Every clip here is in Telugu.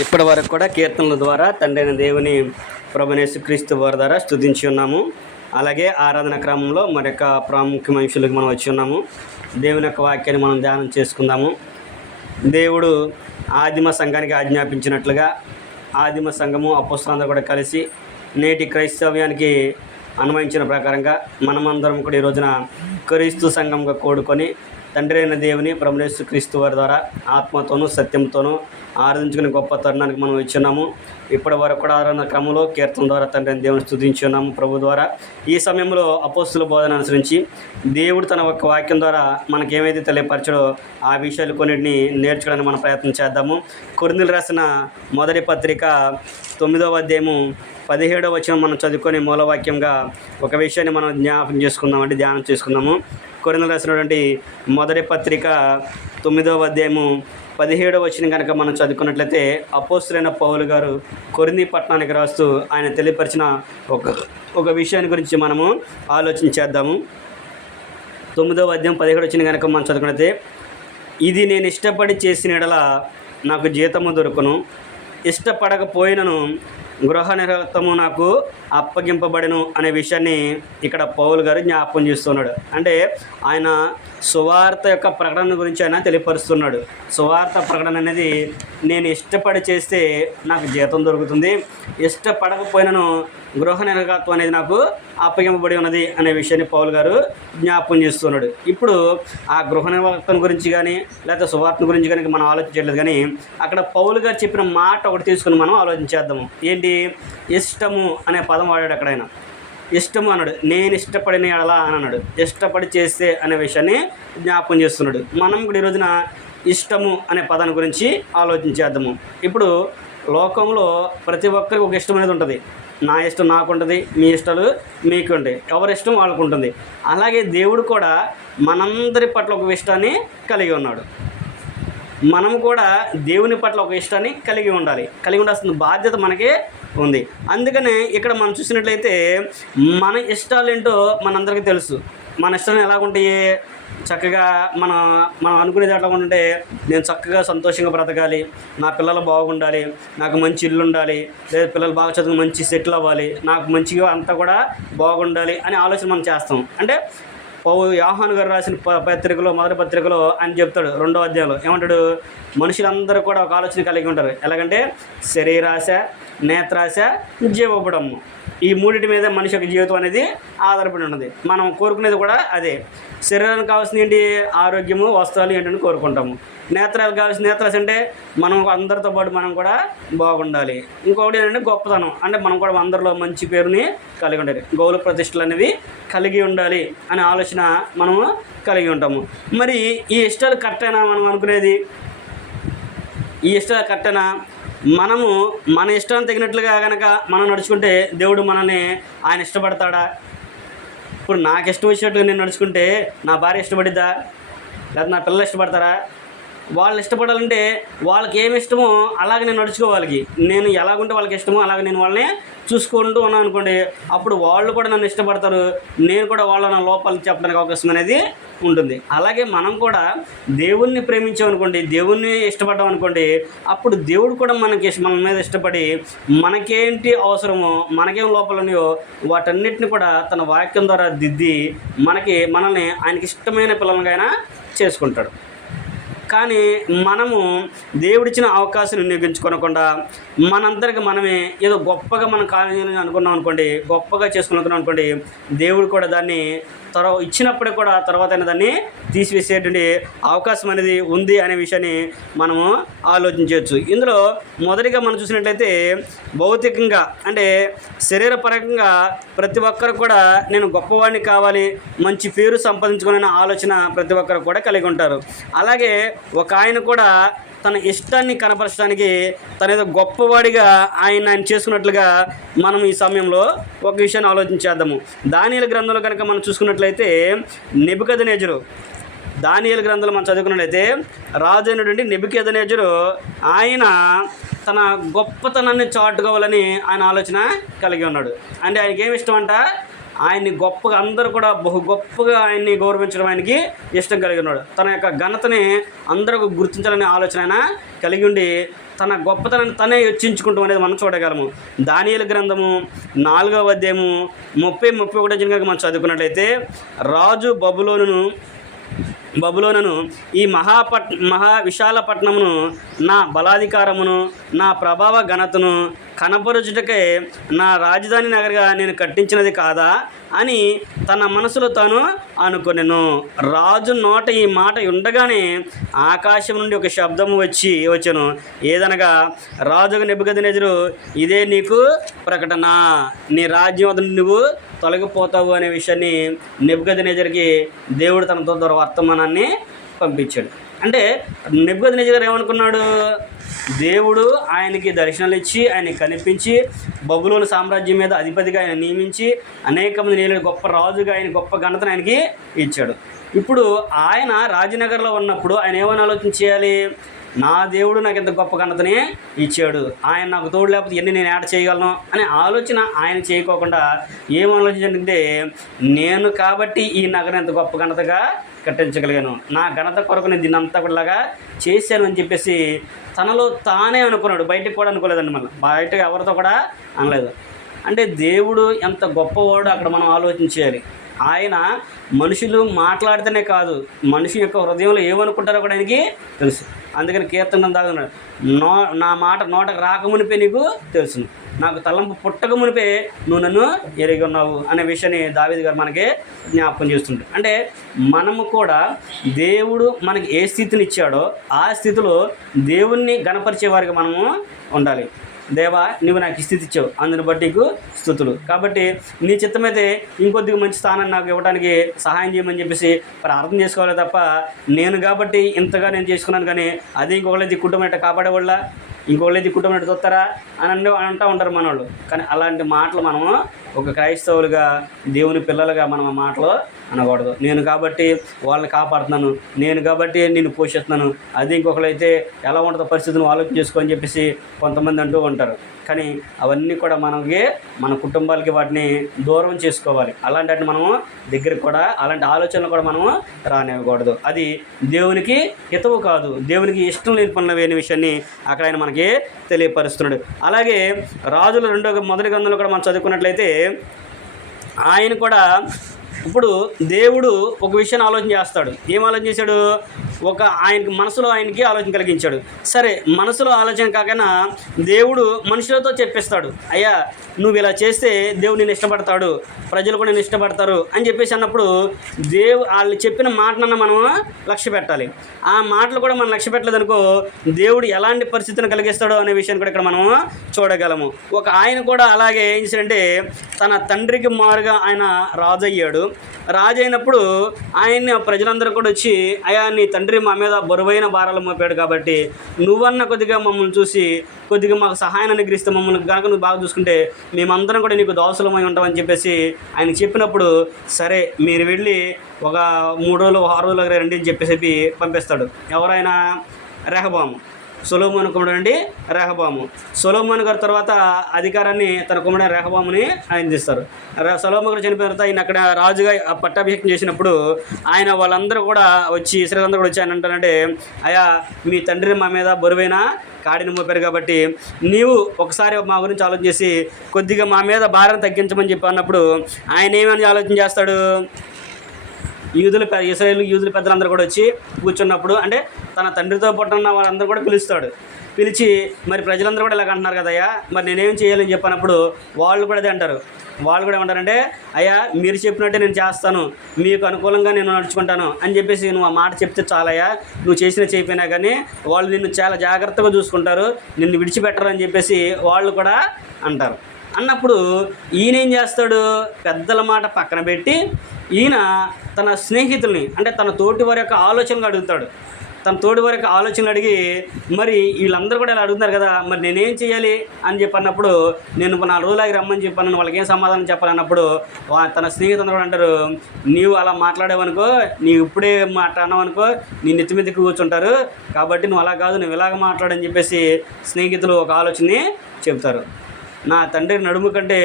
ఇప్పటి వరకు కూడా కీర్తనల ద్వారా తండ్రైన దేవుని ప్రభునేసుక్రీస్తు వారి ద్వారా స్తుతించి ఉన్నాము. అలాగే ఆరాధన క్రమంలో మరి యొక్క ప్రాముఖ్య మనుషులకు మనం వచ్చి ఉన్నాము. దేవుని యొక్క వాక్యాన్ని మనం ధ్యానం చేసుకుందాము. దేవుడు ఆదిమ సంఘానికి ఆజ్ఞాపించినట్లుగా ఆదిమ సంఘము అపోస్తలులందరూ కూడా కలిసి నేటి క్రైస్తవ్యానికి అన్వయించిన ప్రకారంగా మనమందరం కూడా ఈ రోజున క్రీస్తు సంఘంగా కూడుకొని తండ్రి అయిన దేవుని ప్రభుయేసుక్రీస్తు వారి ద్వారా ఆత్మతోనూ సత్యంతోనూ ఆరాధించుకునే గొప్ప తరుణానికి మనం ఇచ్చున్నాము. ఇప్పటి వరకు కూడా ఆరాధన క్రమంలో కీర్తన ద్వారా తండ్రి అయిన దేవుని స్తుతించి ఉన్నాము ప్రభు ద్వారా. ఈ సమయంలో అపోస్తుల బోధన అనుసరించి దేవుడు తన ఒక్క వాక్యం ద్వారా మనకి ఏమైతే తెలియపరచడో ఆ విషయాలు కొన్నిటిని నేర్చుకోవడానికి మనం ప్రయత్నం చేద్దాము. కొరింథీయులకు రాసిన మొదటి పత్రిక 9వ అధ్యాయము 17వ వచనం మనం చదువుకొని మూలవాక్యంగా ఒక విషయాన్ని మనం జ్ఞాపకం చేసుకుందామంటే ధ్యానం చేసుకుందాము. కొరింథీయులకు రాసినటువంటి మొదటి పత్రిక 9వ అధ్యాయము 17వ వచనం కనుక మనం చదువుకున్నట్లయితే అపోస్తలుడైన పౌలు గారు కొరింథీ పట్టణానికి రాస్తూ ఆయన తెలియపరిచిన ఒక విషయాన్ని గురించి మనము ఆలోచించేద్దాము. 9వ అధ్యాయం 17వ వచనం కనుక మనం చదువుకున్నట్లయితే, ఇది నేను ఇష్టపడి చేసిన యెడల నాకు జీతము దొరుకును, ఇష్టపడకపోయినను గృహ నిర్వాహకము నాకు అప్పగింపబడను అనే విషయాన్ని ఇక్కడ పౌలు గారు జ్ఞాపకం చేస్తున్నాడు. అంటే ఆయన సువార్త యొక్క ప్రకటన గురించి ఆయన తెలియపరుస్తున్నాడు. సువార్త ప్రకటన అనేది నేను ఇష్టపడి చేస్తే నాకు జీతం దొరుకుతుంది, ఇష్టపడకపోయినను గృహ నిర్వాహకత్వం అనేది నాకు అప్పగింపబడి ఉన్నది అనే విషయాన్ని పౌలు గారు జ్ఞాపకం చేస్తున్నాడు. ఇప్పుడు ఆ గృహ నిర్వాహకత్వం గురించి కానీ లేకపోతే సువార్త గురించి కానీ మనం ఆలోచించలేదు, కానీ అక్కడ పౌలు గారు చెప్పిన మాట ఒకటి తీసుకుని మనం ఆలోచించేద్దాము. ఏంటి? ఇష్టము అనే పదం వాడాడు అక్కడ. ఆయన ఇష్టము అన్నాడు, నేను ఇష్టపడిన యెడల అని అన్నాడు. ఇష్టపడి చేస్తే అనే విషయాన్ని జ్ఞాపకం చేస్తున్నాడు. మనం కూడా ఈ రోజున ఇష్టము అనే పదాన్ని గురించి ఆలోచించేద్దాము. ఇప్పుడు లోకంలో ప్రతి ఒక్కరికి ఒక ఇష్టం అనేది ఉంటుంది. నా ఇష్టం నాకు ఉంటుంది, మీ ఇష్టాలు మీకు ఉంటాయి, ఎవరి ఇష్టం వాళ్ళకు ఉంటుంది. అలాగే దేవుడు కూడా మనందరి పట్ల ఒక ఇష్టాన్ని కలిగి ఉన్నాడు. మనం కూడా దేవుని పట్ల ఒక ఇష్టాన్ని కలిగి ఉండాలి. కలిగి ఉండాల్సిన బాధ్యత మనకి ఉంది. అందుకనే ఇక్కడ మనం చూసినట్లయితే మన ఇష్టాలు ఏంటో మనందరికీ తెలుసు. మన ఇష్టాలు ఎలాగుంటాయి? చక్కగా మనం అనుకునేది ఎట్లా ఉంటే, నేను చక్కగా సంతోషంగా బ్రతకాలి, నా పిల్లలు బాగుండాలి, నాకు మంచి ఇల్లు ఉండాలి, లేదా పిల్లలు బాగా చదువు మంచి సెటిల్ అవ్వాలి, నాకు మంచిగా అంతా కూడా బాగుండాలి అనే ఆలోచన మనం చేస్తాం. అంటే యోహాను గారు రాసిన పత్రికలో మొదటి పత్రికలో ఆయన చెప్తాడు 2వ అధ్యాయంలో ఏమంటాడు? మనుషులందరూ కూడా ఒక ఆలోచన కలిగి ఉంటారు. ఎలాగంటే శరీరాశ, నేత్రాశ, జీవోపడము. ఈ మూడింటి మీద మనిషి యొక్క జీవితం అనేది ఆధారపడి ఉన్నది. మనం కోరుకునేది కూడా అదే. శరీరానికి కావాల్సింది ఏంటి? ఆరోగ్యము, వస్త్రాలు ఏంటని కోరుకుంటాము. నేత్రాలకు కావాల్సిన నేత్రాశ అంటే మనం అందరితో పాటు మనం కూడా బాగుండాలి. ఇంకొకటి ఏంటంటే గొప్పతనం, అంటే మనం కూడా అందరిలో మంచి పేరుని కలిగి ఉండాలి, గౌరవ ప్రతిష్టలు అనేవి కలిగి ఉండాలి అనే ఆలోచన మనము కలిగి ఉంటాము. మరి ఈ ఇష్టాలు కరెక్టేనా మనం అనుకునేది? ఈ ఇష్టాలు కరెక్టేనా? మనము మన ఇష్టాన్ని తగినట్లుగా కనుక మనం నడుచుకుంటే దేవుడు మనల్ని ఆయన ఇష్టపడతాడా? ఇప్పుడు నాకు ఇష్టం వచ్చినట్టుగా నేను నడుచుకుంటే నా భార్య ఇష్టపడిద్దా? లేదా నా పిల్లలు ఇష్టపడతారా? వాళ్ళు ఇష్టపడాలంటే వాళ్ళకి ఏమి ఇష్టమో అలాగే నేను నడుచుకోవాలి. నేను ఎలాగుంటే వాళ్ళకి ఇష్టమో అలాగే నేను వాళ్ళని చూసుకుంటూ ఉన్నాను అనుకోండి, అప్పుడు వాళ్ళు కూడా నన్ను ఇష్టపడతారు, నేను కూడా వాళ్ళ నా లోపాలు చెప్పడానికి అవకాశం అనేది ఉంటుంది. అలాగే మనం కూడా దేవుణ్ణి ప్రేమించామనుకోండి, దేవుణ్ణి ఇష్టపడ్డాం అనుకోండి, అప్పుడు దేవుడు కూడా మన మీద ఇష్టపడి మనకేంటి అవసరమో, మనకేం లోపాలు ఉన్నాయో వాటన్నిటిని కూడా తన వాక్యం ద్వారా దిద్ది మనల్ని ఆయనకి ఇష్టమైన పిల్లలుగా చేసుకుంటాడు. కానీ మనము దేవుడిచ్చిన అవకాశం వినియోగించుకోనకుండా మనందరికి మనమే ఏదో గొప్పగా మనం కాలేజీని అనుకున్నాం అనుకోండి, గొప్పగా చేసుకున్నాం అనుకోండి, దేవుడు కూడా దాన్ని ఇచ్చినప్పుడే కూడా తర్వాత దాన్ని తీసివేసేటువంటి అవకాశం అనేది ఉంది అనే విషయాన్ని మనము ఆలోచించవచ్చు. ఇందులో మొదటిగా మనం చూసినట్లయితే భౌతికంగా అంటే శరీరపరంగా ప్రతి ఒక్కరు కూడా నేను గొప్పవాడిని కావాలి, మంచి పేరు సంపాదించుకునే ఆలోచన ప్రతి ఒక్కరు కూడా కలిగి ఉంటారు. అలాగే ఒక ఆయన కూడా తన ఇష్టాన్ని కనపరచడానికి తనేదో గొప్పవాడిగా ఆయన చేసుకున్నట్లుగా మనం ఈ సమయంలో ఒక విషయాన్ని ఆలోచించేద్దాము. దానియేలు గ్రంథంలో కనుక మనం చూసుకున్నట్లయితే నెబుకద్నెజరు, దానియేలు గ్రంథంలో మనం చదువుకున్నట్లయితే రాజు అయినటువంటి నెబుకద్నెజరు ఆయన తన గొప్పతనాన్ని చాటుకోవాలని ఆయన ఆలోచన కలిగి ఉన్నాడు. అంటే ఆయనకి ఏమి ఇష్టం అంట? ఆయన్ని గొప్పగా అందరూ కూడా బహు గొప్పగా ఆయన్ని గౌరవించడం ఆయనకి ఇష్టం కలిగి ఉన్నాడు. తన యొక్క ఘనతని అందరూ గుర్తించాలనే ఆలోచన ఆయన కలిగి ఉండి తన గొప్పతనాన్ని తనే హెచ్చించుకుంటాం అనేది మనం చూడగలము. దానియేలు గ్రంథము 4వ అధ్యాయము 30-31 కనుక మనం చదువుకున్నట్లయితే, రాజు బబులోనును ఈ మహా విశాల పట్టణమును నా బలాధికారమును నా ప్రభావ ఘనతను కనపరుచుటకే నా రాజధాని నగరిగా నేను కట్టించినది కాదా అని తన మనసులో తాను అనుకొనెను. రాజు నోట ఈ మాట ఉండగానే ఆకాశం నుండి ఒక శబ్దము వచ్చెను. ఏదనగా, రాజుకు నెబుకద్నెజరు, ఇదే నీకు ప్రకటన, నీ రాజ్యం వద్ద నువ్వు తొలగిపోతావు అనే విషయాన్ని నెబుకద్నెజరుకి దేవుడు తన ద్వారా వర్తమానాన్ని పంపించాడు. అంటే నెబుకద్నెజరు ఏమనుకున్నాడు? దేవుడు ఆయనకి దర్శనాలు ఇచ్చి ఆయనకి కనిపించి బబులోను సామ్రాజ్యం మీద అధిపతిగా ఆయన నియమించి అనేక మంది నేల గొప్ప రాజుగా ఆయన గొప్ప ఘనతను ఆయనకి ఇచ్చాడు. ఇప్పుడు ఆయన రాజనగర్లో ఉన్నప్పుడు ఆయన ఏమని ఆలోచన చేయాలి? నా దేవుడు నాకు ఇంత గొప్ప ఘనతని ఇచ్చాడు, ఆయన నాకు తోడు లేకపోతే ఎన్ని నేను యాడ్ చేయగలను అనే ఆలోచన ఆయన చేయకోకుండా ఏం ఆలోచించంటే, నేను కాబట్టి ఈ నగరం ఎంత గొప్ప ఘనతగా కట్టించగలిగాను, నా ఘనత కొరకు నేను దీన్ని అంతా కూడాలాగా చేశాను అని చెప్పేసి తనలో తానే అనుకున్నాడు. బయటకు కూడా అనుకోలేదండి, మళ్ళీ బయటకు ఎవరితో కూడా అనలేదు. అంటే దేవుడు ఎంత గొప్పవాడు అక్కడ మనం ఆలోచించేయాలి. ఆయన మనుషులు మాట్లాడితేనే కాదు, మనిషి యొక్క హృదయంలో ఏమనుకుంటారో కూడా ఆయనకి తెలుసు. అందుకని కీర్తన దాగున్నాడు, నా మాట నోటకు రాకమునిపే నీకు తెలుసును, నాకు తలంపు పుట్టక మునిపే నువ్వు నన్ను ఎరిగి ఉన్నావు అనే విషయాన్ని దావీదు గారు మనకి జ్ఞాపకం చేస్తుంటాడు. అంటే మనము కూడా దేవుడు మనకి ఏ స్థితిని ఇచ్చాడో ఆ స్థితిలో దేవుణ్ణి గణపరిచే వారికి మనము ఉండాలి. దేవా, నువ్వు నాకు ఈ స్థితి ఇచ్చావు, అందుని బట్టి నీకు స్తుతులు. కాబట్టి నీ చిత్తమైతే ఇంకొద్దిగా మంచి స్థానాన్ని నాకు ఇవ్వడానికి సహాయం చేయమని చెప్పేసి ప్రార్థన చేసుకోవాలి తప్ప, నేను కాబట్టి ఇంతగా నేను చేసుకున్నాను కానీ అది ఇంకొకళ్ళది కుటుంబం ఎట్ట కాపాడేవాళ్ళ, ఇంకొకళ్ళది కుటుంబం ఎట్ట చూస్తారా అని అంటూ ఉంటారు మనోళ్ళు. కానీ అలాంటి మాటలు మనము ఒక క్రైస్తవులుగా దేవుని పిల్లలుగా మనం ఆ మాటలు అనకూడదు. నేను కాబట్టి వాళ్ళని కాపాడుతున్నాను, నేను కాబట్టి నేను పోషిస్తున్నాను, అది ఇంకొకరైతే ఎలా ఉంటుందో పరిస్థితులను ఆలోచన చేసుకోని చెప్పేసి కొంతమంది అంటూ ఉంటారు. కానీ అవన్నీ కూడా మనకి మన కుటుంబాలకి వాటిని దూరం చేసుకోవాలి. అలాంటి వాటిని మనము దగ్గరికి కూడా అలాంటి ఆలోచనలు కూడా మనము రానివ్వకూడదు. అది దేవునికి హితవు కాదు, దేవునికి ఇష్టం లేని పనులు వేని విషయాన్ని అక్కడ ఆయన మనకి తెలియపరుస్తున్నాడు. అలాగే రాజుల మొదటి గ్రంథంలో కూడా మనం చదువుకున్నట్లయితే ఆయన కూడా ఇప్పుడు దేవుడు ఒక విషయాన్ని ఆలోచన చేస్తాడు. ఏం ఆలోచన చేశాడు? ఆయనకి ఆలోచన కలిగించాడు. సరే, మనసులో ఆలోచన కాకనా దేవుడు మనుషులతో చెప్పిస్తాడు, అయ్యా నువ్వు ఇలా చేస్తే దేవుడు నేను ఇష్టపడతాడు, ప్రజలు కూడా నేను ఇష్టపడతారు అని చెప్పేసి అన్నప్పుడు వాళ్ళు చెప్పిన మాటనన్నా మనం లక్ష్య పెట్టాలి. ఆ మాటలు కూడా మనం లక్ష్య పెట్టలేదనుకో దేవుడు ఎలాంటి పరిస్థితిని కలిగిస్తాడో అనే విషయాన్ని కూడా ఇక్కడ మనం చూడగలము. ఆయన కూడా అలాగే ఏం చేశాడంటే, తన తండ్రికి మారుగా ఆయన రాజు అయ్యాడు. రాజు అయినప్పుడు ఆయన్ని ప్రజలందరూ కూడా వచ్చి, అయ్యా నీ తండ్రి మా మీద బరువైన భారాలు మోపాడు కాబట్టి నువ్వన్న కొద్దిగా మమ్మల్ని చూసి కొద్దిగా మాకు సహాయాన్ని అనుగ్రహిస్తే, మమ్మల్ని కనుక నువ్వు బాగా చూసుకుంటే మేమందరం కూడా నీకు దాసులమై ఉంటామని చెప్పేసి ఆయన చెప్పినప్పుడు, సరే మీరు వెళ్ళి ఒక 3 రోజులు 6 రోజులు రండి అని చెప్పేసి పంపిస్తాడు. ఎవరైనా? రెహబాము, సొలొమోను కుమారుడు అండి రెహబాము. సొలొమోను గారి తర్వాత అధికారాన్ని తన కుమారుడు రెహబాముని ఆయన ఇస్తారు. సొలొమోను గారు చనిపోయిన తర్వాత ఆయన అక్కడ రాజుగా పట్టాభిషేకం చేసినప్పుడు ఆయన వాళ్ళందరూ కూడా వచ్చి ఇశ్రాయేలందరూ కూడా వచ్చి ఆయన అంటారంటే, అయ్యా మీ తండ్రి మా మీద బరువైన కాడిని మోపారు కాబట్టి నీవు ఒకసారి మా గురించి ఆలోచన చేసి కొద్దిగా మా మీద భారం తగ్గించమని చెప్పి అన్నప్పుడు ఆయన ఏమని ఆలోచన చేస్తాడు? ఇశ్రాయేలు యూదుల పెద్దలందరూ కూడా వచ్చి కూర్చున్నప్పుడు, అంటే తన తండ్రితో పుట్టిన వాళ్ళందరూ కూడా పిలిచి మరి ప్రజలందరూ కూడా ఇలాగ అంటున్నారు కదయ్యా, మరి నేనేం చేయాలని చెప్పినప్పుడు వాళ్ళు కూడా అదే అంటారు. వాళ్ళు కూడా ఏమంటారంటే, అయ్యా మీరు చెప్పినట్టే నేను చేస్తాను, మీకు అనుకూలంగా నేను నడుచుకుంటాను అని చెప్పేసి నువ్వు ఆ మాట చెప్తే చాలయ్యా, నువ్వు చేయకపోయినా కానీ వాళ్ళు నిన్ను చాలా జాగ్రత్తగా చూసుకుంటారు, నిన్ను విడిచిపెట్టరు అని చెప్పేసి వాళ్ళు కూడా అంటారు. అన్నప్పుడు ఈయన ఏం చేస్తాడు? పెద్దల మాట పక్కన పెట్టి ఈయన తన స్నేహితుల్ని, అంటే తన తోటి వారి యొక్క ఆలోచనలు అడుగుతాడు. తన తోటి వారి యొక్క ఆలోచనలు అడిగి, మరి వీళ్ళందరూ కూడా ఇలా అడుగుతున్నారు కదా, మరి నేనేం చేయాలి అని చెప్పన్నప్పుడు, నేను 4 రోజులకి రమ్మని చెప్పాను, వాళ్ళకి ఏం సమాధానం చెప్పాలన్నప్పుడు తన స్నేహితులందరూ కూడా అంటారు, నీవు అలా మాట్లాడేవనుకో, నీవు ఇప్పుడే మాట్లాడినావనుకో నీ నెత్తి మీదకి కూర్చుంటారు, కాబట్టి నువ్వు అలా కాదు, నువ్వు ఇలాగ మాట్లాడని చెప్పేసి స్నేహితులు ఒక ఆలోచనని చెప్తారు. నా తండ్రి నడుము కంటే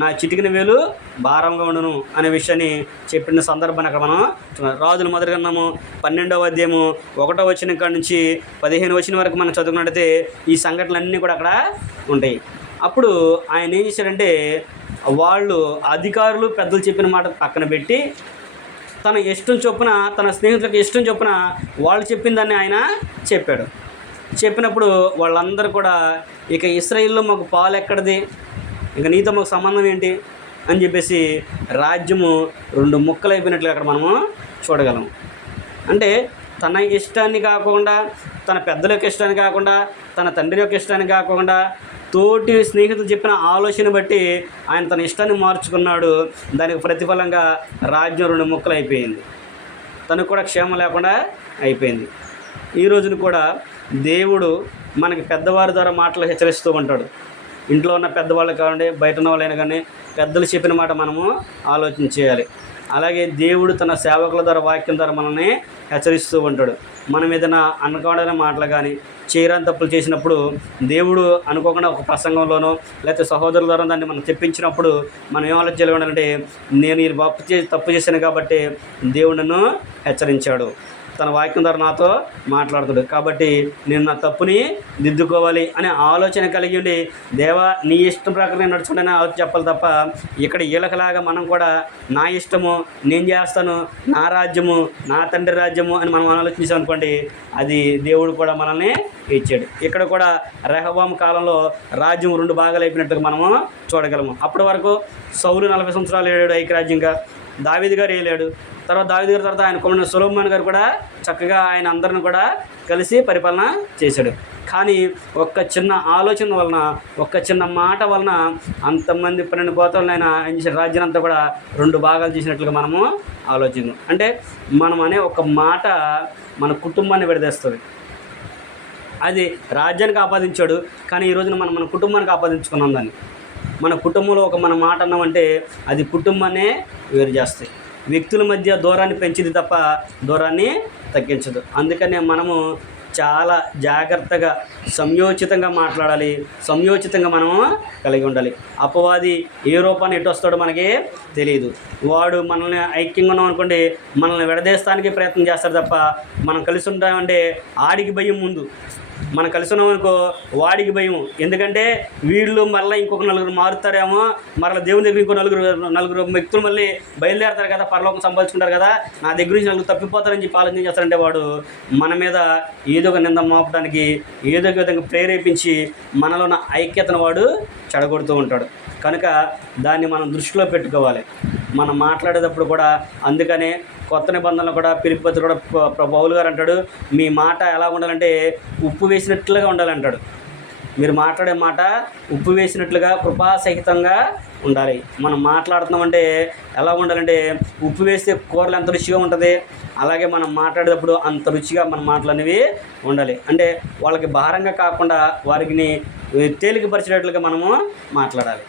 నా చిటికిన వేలు భారంగా ఉండును అనే విషయాన్ని చెప్పిన సందర్భాన్ని అక్కడ మనం రాజుల మొదటి గ్రంథము 12వ అధ్యాయము 1వ వచనం కాడ నుంచి 15వ వచనం వరకు మనం చదువుకున్నట్టయితే ఈ సంఘటనలన్నీ కూడా అక్కడ ఉంటాయి. అప్పుడు ఆయన ఏం చేశాడంటే, వాళ్ళు అధికారులు పెద్దలు చెప్పిన మాట పక్కన పెట్టి తన ఇష్టం చొప్పున, తన స్నేహితులకు ఇష్టం చొప్పున వాళ్ళు చెప్పిన దాన్ని ఆయన చెప్పాడు. చెప్పినప్పుడు వాళ్ళందరూ కూడా, ఇక ఇశ్రాయేలులో మాకు పాలు ఎక్కడిది, ఇక నీతో మాకు సంబంధం ఏంటి అని చెప్పేసి రాజ్యము 2 ముక్కలు అయిపోయినట్లుగా అక్కడ మనము చూడగలం. అంటే తన ఇష్టాన్ని కాకుండా, తన పెద్దల యొక్క ఇష్టాన్ని కాకుండా, తన తండ్రి యొక్క ఇష్టాన్ని కాకుండా, తోటి స్నేహితులు చెప్పిన ఆలోచన బట్టి ఆయన తన ఇష్టాన్ని మార్చుకున్నాడు. దానికి ప్రతిఫలంగా రాజ్యం 2 ముక్కలు అయిపోయింది. తనకు కూడా క్షేమం లేకుండా అయిపోయింది. ఈ రోజున కూడా దేవుడు మనకి పెద్దవారి ద్వారా మాటలు హెచ్చరిస్తూ ఉంటాడు. ఇంట్లో ఉన్న పెద్దవాళ్ళు కావండి, బయట ఉన్న వాళ్ళైనా కానీ పెద్దలు చెప్పిన మాట మనము ఆలోచన చేయాలి. అలాగే దేవుడు తన సేవకుల ద్వారా, వాక్యం ద్వారా మనల్ని హెచ్చరిస్తూ ఉంటాడు. మనం ఏదైనా అనుకోవడానికి మాటలు కానీ, చేయరాని తప్పులు చేసినప్పుడు దేవుడు అనుకోకుండా ఒక ప్రసంగంలోనో లేకపోతే సహోదరుల ద్వారా దాన్ని మనం తెప్పించినప్పుడు మనం ఏం ఆలోచన ఉండాలంటే, నేను ఈ తప్పు చేశాను కాబట్టి దేవుడు నన్ను హెచ్చరించాడు, తన వాక్యం ద్వారా నాతో మాట్లాడుతాడు, కాబట్టి నేను నా తప్పుని దిద్దుకోవాలి అనే ఆలోచన కలిగి ఉండి, దేవా నీ ఇష్టం ప్రకారం నడుచుకుంటే ఆలోచన చెప్పాలి తప్ప ఇక్కడ వీళ్ళకలాగా మనం కూడా నా ఇష్టము, నేను చేస్తాను, నా రాజ్యము, నా తండ్రి రాజ్యము అని మనం ఆలోచించాం అనుకోండి, అది దేవుడు కూడా మనల్ని ఇచ్చాడు. ఇక్కడ కూడా రెహబాము కాలంలో రాజ్యం 2 భాగాలు అయిపోయినట్టుగా మనము చూడగలము. అప్పటి వరకు సౌలు 40 సంవత్సరాలు ఏడాడు ఐక్యరాజ్యంగా, దావీదు గారు వేయలేడు. తర్వాత దావీదు గారి తర్వాత ఆయన కొన్న సొలొమోను గారు కూడా చక్కగా ఆయన అందరిని కూడా కలిసి పరిపాలన చేశాడు. కానీ ఒక్క చిన్న ఆలోచన వలన, ఒక్క చిన్న మాట వలన అంతమంది 12 గోత్రాలను ఆయన రాజ్యం అంతా కూడా 2 భాగాలు చేసినట్లుగా మనము ఆలోచన. అంటే మనం అనే ఒక మాట మన కుటుంబాన్ని విడదీస్తుంది. అది రాజ్యానికి ఆపాదించాడు, కానీ ఈ రోజున మనం మన కుటుంబానికి ఆపాదించుకున్నాం దాన్ని. మన కుటుంబంలో మన మాట అన్నామంటే అది కుటుంబాన్నే వేరు చేస్తాయి. వ్యక్తుల మధ్య దూరాన్ని పెంచింది తప్ప దూరాన్ని తగ్గించదు. అందుకనే మనము చాలా జాగ్రత్తగా సంయోచితంగా మాట్లాడాలి, సంయోచితంగా మనము కలిగి ఉండాలి. అపవాది ఏ రూపాన్ని ఎటు వస్తాడో మనకి తెలియదు. వాడు మనల్ని ఐక్యంగా ఉన్నాం అనుకోండి, మనల్ని విడదీస్తానికి ప్రయత్నం చేస్తాడు తప్ప మనం కలిసి ఉంటామంటే ఆడికి భయం ముందు. మనం కలిసి ఉన్నామనుకో వాడికి భయం. ఎందుకంటే వీళ్ళు మళ్ళీ ఇంకొక 4 మారుతారేమో, మరలా దేవుని దగ్గర ఇంకో 4 వ్యక్తులు మళ్ళీ బయలుదేరతారు కదా, పరలోకం సంపాదించుకుంటారు కదా, నా దగ్గర నుంచి 4 తప్పిపోతారని చెప్పి ఆలోచన చేస్తారంటే వాడు మన మీద ఏదో ఒక నింద మోపడానికి, ఏదో ఒక విధంగా ప్రేరేపించి మనలో ఉన్న ఐక్యతను వాడు చెడగొడుతూ ఉంటాడు. కనుక దాన్ని మనం దృష్టిలో పెట్టుకోవాలి మనం మాట్లాడేటప్పుడు కూడా. అందుకనే కొత్త నిబంధనలు కూడా ఫిలిప్పీ పత్రిక కూడా పౌలు గారు అంటాడు, మీ మాట ఎలా ఉండాలంటే ఉప్పు వేసినట్లుగా ఉండాలంటాడు. మీరు మాట్లాడే మాట ఉప్పు వేసినట్లుగా కృపాసహితంగా ఉండాలి. మనం మాట్లాడుతున్నామంటే ఎలా ఉండాలంటే, ఉప్పు వేస్తే కూరలు ఎంత రుచిగా ఉంటుంది, అలాగే మనం మాట్లాడేటప్పుడు అంత రుచిగా మన మాటలు అనేవి ఉండాలి. అంటే వాళ్ళకి భారంగా కాకుండా వారికి తేలికపరిచేటట్లుగా మనము మాట్లాడాలి.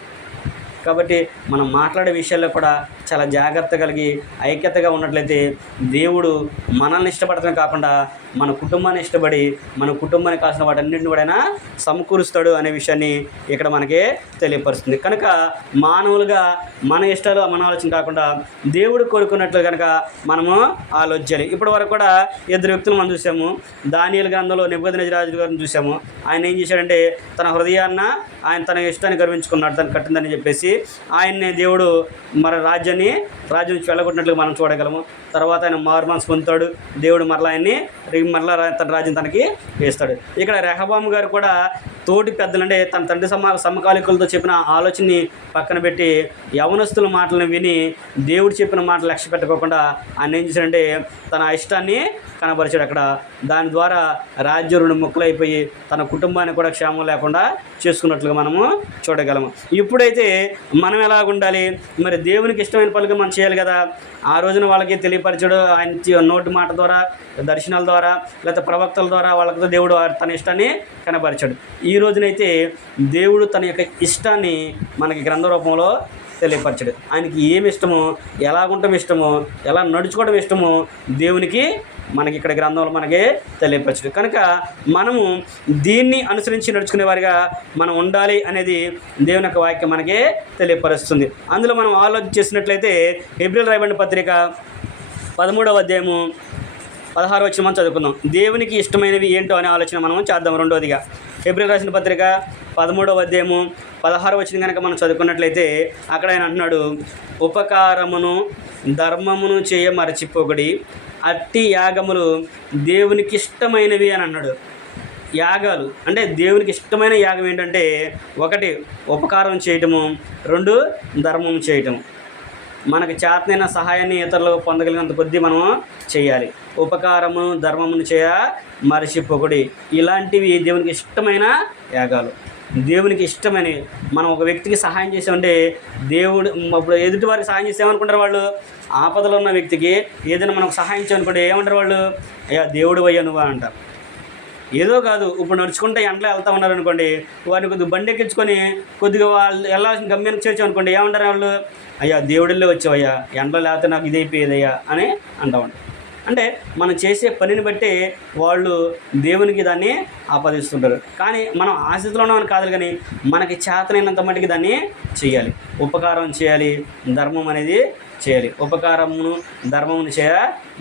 కాబట్టి మనం మాట్లాడే విషయాల్లో కూడా చాలా జాగ్రత్త కలిగి ఐక్యతగా ఉన్నట్లయితే దేవుడు మనల్ని ఇష్టపడటమే కాకుండా మన కుటుంబాన్ని ఇష్టపడి మన కుటుంబానికి కావాల్సిన వాటన్నింటిని కూడా ఆయన సమకూరుస్తాడు అనే విషయాన్ని ఇక్కడ మనకి తెలియపరుస్తుంది. కనుక మానవులుగా మన ఇష్టాలు మన ఆలోచన కాకుండా దేవుడు కోరుకున్నట్లు కనుక మనము ఆలోచించాలి. ఇప్పటి వరకు కూడా 2 వ్యక్తులు మనం చూసాము. దానియేలు గ్రంథంలో నెబుకద్నెజరు గారిని చూసాము. ఆయన ఏం చేశాడంటే తన హృదయాన్ని ఆయన తన ఇష్టాన్ని గర్వించుకున్నాడు, తను కట్టిందని చెప్పేసి ఆయన్ని దేవుడు మన రాజ్యం నుంచి వెళ్ళగొట్టినట్లుగా మనం చూడగలము. తర్వాత ఆయన మారుమనసు పొందుతాడు, దేవుడు మరలా ఆయన్ని తన రాజ్యం తనకి వేస్తాడు. ఇక్కడ రెహబాము గారు కూడా తోటి పెద్దలంటే తన తండ్రి సమకాలికులతో చెప్పిన ఆలోచనని పక్కన పెట్టి యవనస్తుల మాటలను విని దేవుడు చెప్పిన మాటలు లక్ష్య పెట్టుకోకుండా ఆయన ఏం చేశాడంటే తన ఇష్టాన్ని కనబరిచాడు అక్కడ. దాని ద్వారా రాజ్యం 2 ముక్కలు అయిపోయి తన కుటుంబాన్ని కూడా క్షేమం లేకుండా చేసుకున్నట్లుగా మనము చూడగలము. ఇప్పుడైతే మనం ఎలా ఉండాలి, మరి దేవునికి ఇష్టమైన పనులు మనం చేయాలి కదా. ఆ రోజున వాళ్ళకి తెలియపరచడు, ఆయన నోటి మాట ద్వారా, దర్శనాల ద్వారా, లేకపోతే ప్రవక్తల ద్వారా వాళ్ళతో దేవుడు తన ఇష్టాన్ని కనబరిచాడు. ఈ రోజునైతే దేవుడు తన యొక్క ఇష్టాన్ని మనకి గ్రంథ రూపంలో తెలియపరచడు. ఆయనకి ఏమి ఇష్టమో, ఎలాగుండటం ఇష్టమో, ఎలా నడుచుకోవడం ఇష్టమో దేవునికి మనకి ఇక్కడ గ్రంథంలో మనకి తెలియపరచడు. కనుక మనము దీన్ని అనుసరించి నడుచుకునే వారిగా మనం ఉండాలి అనేది దేవుని యొక్క వాక్యం మనకి తెలియపరుస్తుంది. అందులో మనం ఆలోచన చేసినట్లయితే హెబ్రీయులకు రాయబడిన పత్రిక 13వ అధ్యాయము 16వ వచనం మనం చదువుకుందాం. దేవునికి ఇష్టమైనవి ఏంటో అనే ఆలోచన మనం చేద్దాం. రెండోదిగా హెబ్రీయులకు రాసిన పత్రిక 13వ అధ్యాయము 16వ వచనం కనుక మనం చదువుకున్నట్లయితే అక్కడ ఆయన అంటున్నాడు, ఉపకారమును ధర్మమును చేయ మరచిపోకడి, అట్టి యాగములు దేవునికి ఇష్టమైనవి అని అన్నాడు. యాగాలు అంటే దేవునికి ఇష్టమైన యాగం ఏంటంటే, 1 ఉపకారం చేయటము, 2 ధర్మం చేయటం. మనకు చేతనైన సహాయాన్ని ఇతరులు పొందగలిగినంత కొద్దీ మనం చేయాలి. ఉపకారము ధర్మమును చేయ మరచిపోకడి, ఇలాంటివి దేవునికి ఇష్టమైన యాగాలు. దేవునికి ఇష్టమని మనం ఒక వ్యక్తికి సహాయం చేసామంటే దేవుడు ఇప్పుడు ఎదుటి వారికి సహాయం చేసామనుకుంటారు వాళ్ళు. ఆపదలో ఉన్న వ్యక్తికి ఏదైనా మనకు సహాయం చేయనుకుంటే ఏమంటారు వాళ్ళు, అయ్యా దేవుడు అయ్యా నువ్వా అంటారు. ఏదో కాదు, ఇప్పుడు నడుచుకుంటే ఎండలో వెళ్తా ఉన్నారు అనుకోండి, వారిని కొద్దిగా బండి ఎక్కించుకొని కొద్దిగా వాళ్ళు వెళ్ళాల్సిన గమ్యానికి చేర్చాం అనుకోండి, ఏమంటారు వాళ్ళు, అయ్యా దేవుడిలో వచ్చావయ్యా, ఎండలో లేకపోతే నాకు ఇది అయిపోయేదయ్యా అని అంటామండి. అంటే మనం చేసే పనిని బట్టి వాళ్ళు దేవునికి దాన్ని ఆపాదిస్తుంటారు. కానీ మనం ఆశతో ఉన్నామని కాదు, కానీ మనకి చేతనైనంత మట్టుకి దాన్ని చేయాలి. ఉపకారం చేయాలి, ధర్మం అనేది చేయాలి. ఉపకారమును ధర్మమును చేయ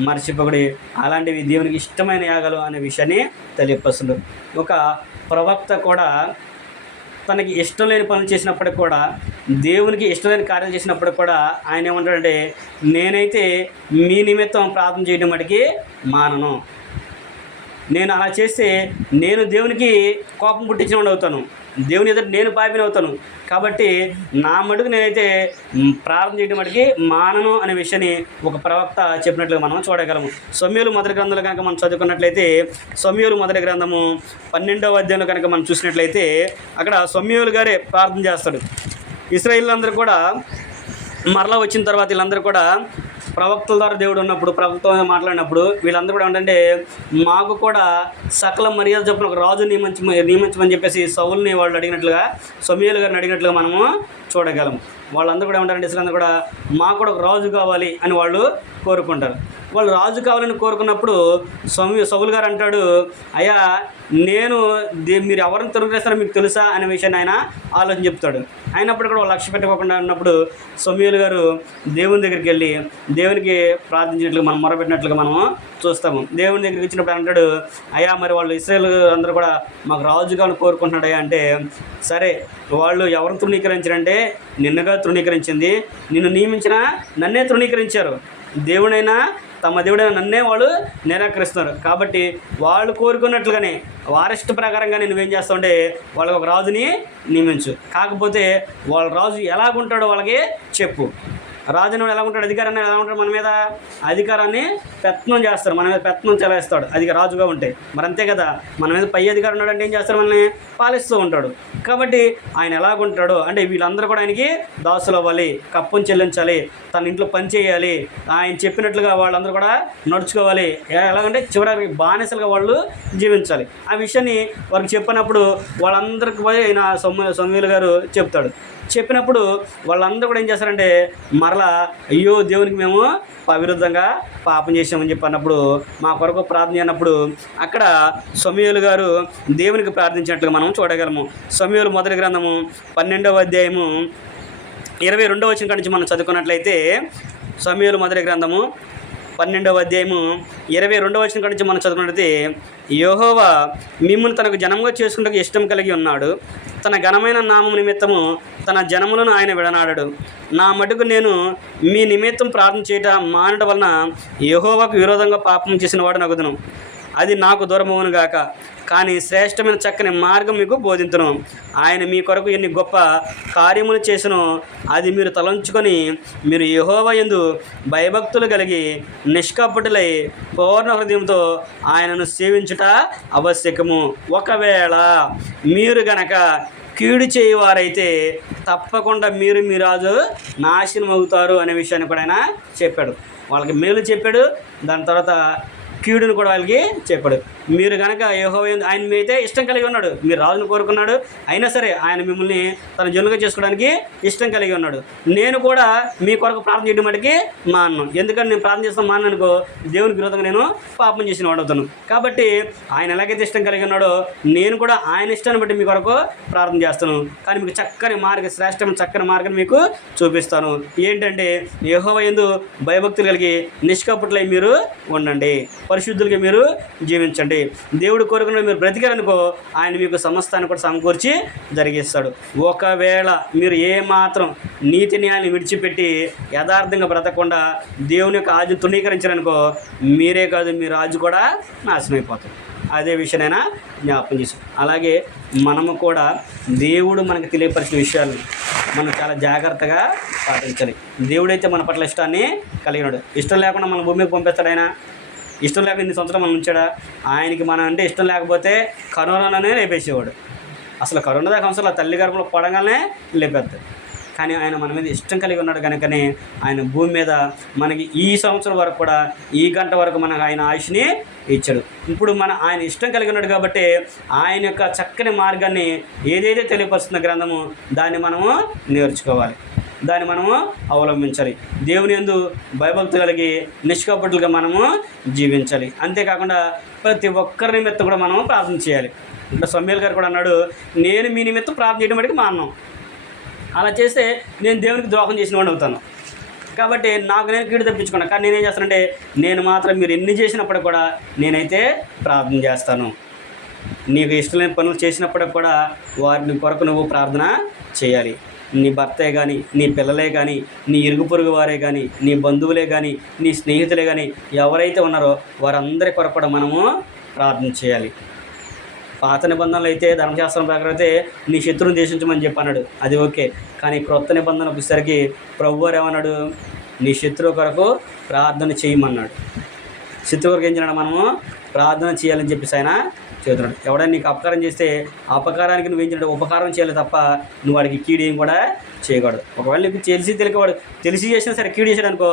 మర్చిపోకడి, అలాంటివి దేవునికి ఇష్టమైన యాగాలు అనే విషయాన్ని తెలియపరుస్తుంది. ఒక ప్రవక్త కూడా తనకి ఇష్టం లేని పనులు చేసినప్పటికి కూడా, దేవునికి ఇష్టమైన కార్యాలు చేసినప్పటికి కూడా ఆయన ఏమంటాడంటే, నేనైతే మీ నిమిత్తం ప్రార్థన చేయడం మటుకి మానను. నేను అలా చేస్తే నేను దేవునికి కోపం పుట్టించిన వాడు అవుతాను, దేవుని ఎదుట నేను పాపిని అవుతాను. కాబట్టి నా మటుకు నేనైతే ప్రార్థన చేయడం మటుకి మానను అనే విషయాన్ని ఒక ప్రవక్త చెప్పినట్లుగా మనం చూడగలము. సమూయేలు మొదటి గ్రంథంలో కనుక మనం చదువుకున్నట్లయితే, సమూయేలు మొదటి గ్రంథము 12వ అధ్యాయంలో కనుక మనం చూసినట్లయితే అక్కడ సమూయేలు గారే ప్రార్థన చేస్తాడు. ఇశ్రాయేలీయులందరూ కూడా మరలా వచ్చిన తర్వాత వీళ్ళందరూ కూడా ప్రవక్తల ద్వారా దేవుడు ఉన్నప్పుడు, ప్రవక్తతో మాట్లాడినప్పుడు వీళ్ళందరూ కూడా ఏంటంటే, మాకు కూడా సకల మర్యాద చొప్పున ఒక రాజు నియమించమని చెప్పేసి సౌలుని వాళ్ళు అడిగినట్లుగా, సమూయేలు గారిని అడిగినట్లుగా మనము చూడగలం. వాళ్ళందరూ కూడా ఏమంటారంటే, ఇశ్రాయేలీయులందరూ కూడా మాకు కూడా ఒక రాజు కావాలి అని వాళ్ళు కోరుకుంటారు. వాళ్ళు రాజు కావాలని కోరుకున్నప్పుడు సౌలు గారు అంటాడు, అయ్యా నేను మీరు ఎవరిని తొలగిస్తారో మీకు తెలుసా అనే విషయాన్ని ఆయన ఆలోచన చెప్తాడు. అయినప్పుడు కూడా వాళ్ళు లక్ష్య పెట్టుకోకుండా ఉన్నప్పుడు సమూయేలు గారు దేవుని దగ్గరికి వెళ్ళి దేవునికి ప్రార్థించినట్లుగా మనం మొరపెట్టినట్లుగా మనము చూస్తాము. దేవుని దగ్గరికి ఇచ్చినప్పుడు అంటాడు, అయ్యా మరి వాళ్ళు ఇశ్రాయేలు అందరూ కూడా మాకు రాజు కావాలని కోరుకుంటున్నాడయ్యా అంటే, సరే వాళ్ళు ఎవరిని తృణీకరించారంటే నిన్నుగా తృణీకరించింది, నిన్ను నియమించిన నన్నే తృణీకరించారు. దేవుడైనా తమ దేవుడైన నన్నే వాళ్ళు నిరాకరిస్తున్నారు. కాబట్టి వాళ్ళు కోరుకున్నట్లుగానే వారిష్ట ప్రకారంగానే నువ్వేం చేస్తావు అంటే వాళ్ళకి ఒక రాజుని నియమించు. కాకపోతే వాళ్ళ రాజు ఎలాగుంటాడో వాళ్ళకి చెప్పు. రాజు అనేవాడు ఎలా ఉంటాడు, అధికారాన్ని ఎలా ఉంటాడు, మన మీద అధికారాన్ని పెత్తనం చేస్తారు, మన మీద పెత్తనం చెలాయిస్తాడు అది రాజుగా ఉంటే. మరి అంతే కదా, మన మీద పై అధికారం ఉన్నాడంటే ఏం చేస్తారు, మనల్ని పాలిస్తూ ఉంటాడు. కాబట్టి ఆయన ఎలాగుంటాడో అంటే వీళ్ళందరూ కూడా ఆయనకి దాసులు అవ్వాలి, కప్పం చెల్లించాలి, తన ఇంట్లో పని చేయాలి, ఆయన చెప్పినట్లుగా వాళ్ళందరూ కూడా నడుచుకోవాలి. ఎలాగంటే చివరికి బానిసలుగా వాళ్ళు జీవించాలి. ఆ విషయాన్ని వారికి చెప్పినప్పుడు వాళ్ళందరికీ పోయి ఆయన సమూయేలు గారు చెప్తాడు. చెప్పినప్పుడు వాళ్ళందరూ కూడా ఏం చేస్తారంటే మరలా అయ్యో దేవునికి మేము విరుద్ధంగా పాపం చేసామని చెప్పి అన్నప్పుడు మా కొరకు ప్రార్థన చేయనప్పుడు అక్కడ సమూయేలు గారు దేవునికి ప్రార్థించినట్లుగా మనం చూడగలము. సమూయేలు మొదటి గ్రంథము 12వ అధ్యాయము 22వ వచనం నుంచి మనం చదువుకున్నట్లయితే, సమూయేలు మొదటి గ్రంథము 12వ అధ్యాయము 22వ వచనం నుంచి మనం చదువుకున్నట్లయితే, యెహోవా మిమ్మును తనకు జనముగా చేసుకుంటూ ఇష్టం కలిగి ఉన్నాడు. తన ఘనమైన నామము నిమిత్తము తన జనములను ఆయన విడనాడడు. నా మటుకు నేను మీ నిమిత్తం ప్రార్థన చేయటం మానడం వలన యెహోవాకు విరోధంగా పాపం చేసిన వాడు నగుదును. అది నాకు దూరమవును గాక. కానీ శ్రేష్టమైన చక్కని మార్గం మీకు బోధింతును. ఆయన మీ కొరకు ఎన్ని గొప్ప కార్యములు చేసినో అది మీరు తలంచుకొని మీరు యెహోవా యందు భయభక్తులు కలిగి నిష్కపటులై పూర్ణ హృదయంతో ఆయనను సేవించుట ఆవశ్యకము. ఒకవేళ మీరు గనక కీడు చేయవారైతే తప్పకుండా మీరు మీ రాజు నాశనం అవుతారు అనే విషయాన్ని కూడా ఆయన చెప్పాడు. వాళ్ళకి మేలు చెప్పాడు, దాని తర్వాత కీడును కూడా వాళ్ళకి చెప్పాడు. మీరు కనుక యెహోవా యందు ఆయన మీదైతే ఇష్టం కలిగి ఉన్నాడు, మీరు రాజును కోరుకున్నాడు, అయినా సరే ఆయన మిమ్మల్ని తన జనులుగా చేసుకోవడానికి ఇష్టం కలిగి ఉన్నాడు. నేను కూడా మీ కొరకు ప్రార్థన చేయడం మటుకి మాను, ఎందుకంటే నేను ప్రార్థన చేస్తాను మాను అనుకో దేవునికి విరోధంగా నేను పాపం చేసిన వాడవుతాను. కాబట్టి ఆయన ఎలాగైతే ఇష్టం కలిగి ఉన్నాడో నేను కూడా ఆయన ఇష్టాన్ని బట్టి మీ కొరకు ప్రార్థన చేస్తాను. కానీ మీకు చక్కని మార్గం, శ్రేష్టమైన చక్కని మార్గం మీకు చూపిస్తాను. ఏంటంటే యెహోవా యందు భయభక్తులు కలిగి నిష్కపటులై మీరు ఉండండి, పరిశుద్ధులుగా మీరు జీవించండి. దేవుడు కోరుకున్న మీరు బ్రతికారనుకో ఆయన మీకు సమస్తాన్ని కూడా సమకూర్చి జరిగిస్తాడు. ఒకవేళ మీరు ఏమాత్రం నీతి న్యాయాన్ని విడిచిపెట్టి యథార్థంగా బ్రతకకుండా దేవుని యొక్క ఆజ్ఞ తృణీకరించారనుకో మీరే కాదు మీ రాజు కూడా నాశనం అయిపోతాడు. అదే విషయానైనా జ్ఞాపకం చేసాం. అలాగే మనము కూడా దేవుడు మనకు తెలియపరిచిన విషయాలు మనం చాలా జాగ్రత్తగా పాటించాలి. దేవుడైతే మన పట్ల ఇష్టాన్ని కలిగినాడు. ఇష్టం లేకుండా మన భూమికి పంపిస్తాడు ఆయన. ఇష్టం లేక ఇన్ని సంవత్సరాలు మనం ఉంచాడా? ఆయనకి మనం అంటే ఇష్టం లేకపోతే కరోనానే లేపేసేవాడు. అసలు కరోనా దాకా అవసరం తల్లి గర్భంలో పడగానే లేపేస్తాడు. కానీ ఆయన మన మీద ఇష్టం కలిగి ఉన్నాడు కనుకనే ఆయన భూమి మీద మనకి ఈ సంవత్సరం వరకు కూడా ఈ గంట వరకు మనకు ఆయన ఆయుష్ని ఇచ్చాడు. ఇప్పుడు ఆయన ఇష్టం కలిగి ఉన్నాడు కాబట్టి ఆయన యొక్క చక్కని మార్గాన్ని ఏదైతే తెలియపరుస్తున్న గ్రంథము దాన్ని మనము నేర్చుకోవాలి, దాన్ని మనము అవలంబించాలి. దేవుని యందు భయభక్తులు కలిగి నిష్కపటులుగా మనము జీవించాలి. అంతేకాకుండా ప్రతి ఒక్కరి నిమిత్తం కూడా మనము ప్రార్థన చేయాలి. ఇంకా సమూయేలు గారు కూడా అన్నాడు, నేను మీ నిమిత్తం ప్రార్థన చేయడం మటుకు మానను. అలా చేస్తే నేను దేవునికి ద్రోహం చేసిన వాడిని అవుతాను. కాబట్టి నాకు నేను కీడు తెప్పించుకున్నాను. కానీ నేనేం చేస్తానంటే నేను మాత్రం మీరు ఎన్ని చేసినప్పుడు కూడా నేనైతే ప్రార్థన చేస్తాను. నీకు ఇష్టం లేని పనులు చేసినప్పటికి కూడా వారిని కొరకు నువ్వు ప్రార్థన చేయాలి. నీ భర్తే కానీ, నీ పిల్లలే కానీ, నీ ఇరుగు పొరుగు వారే కానీ, నీ బంధువులే కానీ, నీ స్నేహితులే కానీ ఎవరైతే ఉన్నారో వారందరి కొరకు కూడా మనము ప్రార్థన చేయాలి. పాత నిబంధనలు అయితే ధర్మశాస్త్రం ప్రకారం అయితే నీ శత్రువుని దేశించమని చెప్పన్నాడు, అది ఓకే. కానీ క్రొత్త నిబంధనకు వచ్చేసరికి ప్రభువారు ఏమన్నాడు? నీ శత్రువు కొరకు ప్రార్థన చేయమన్నాడు. శత్రువు కొరకు ఏం చేయాలి? మనము ప్రార్థన చేయాలని చెప్పేసి ఆయన చెబుతున్నాడు. ఎవడైనా నీకు అపకారం చేస్తే ఆ అపకారానికి నువ్వేం చేయాలి? ఉపకారం చేయాలి తప్ప నువ్వు వాడికి కీడు ఏం కూడా చేయకూడదు. ఒకవేళ నీకు తెలిసి చేసినా సరే కీడు చేసాడు అనుకో,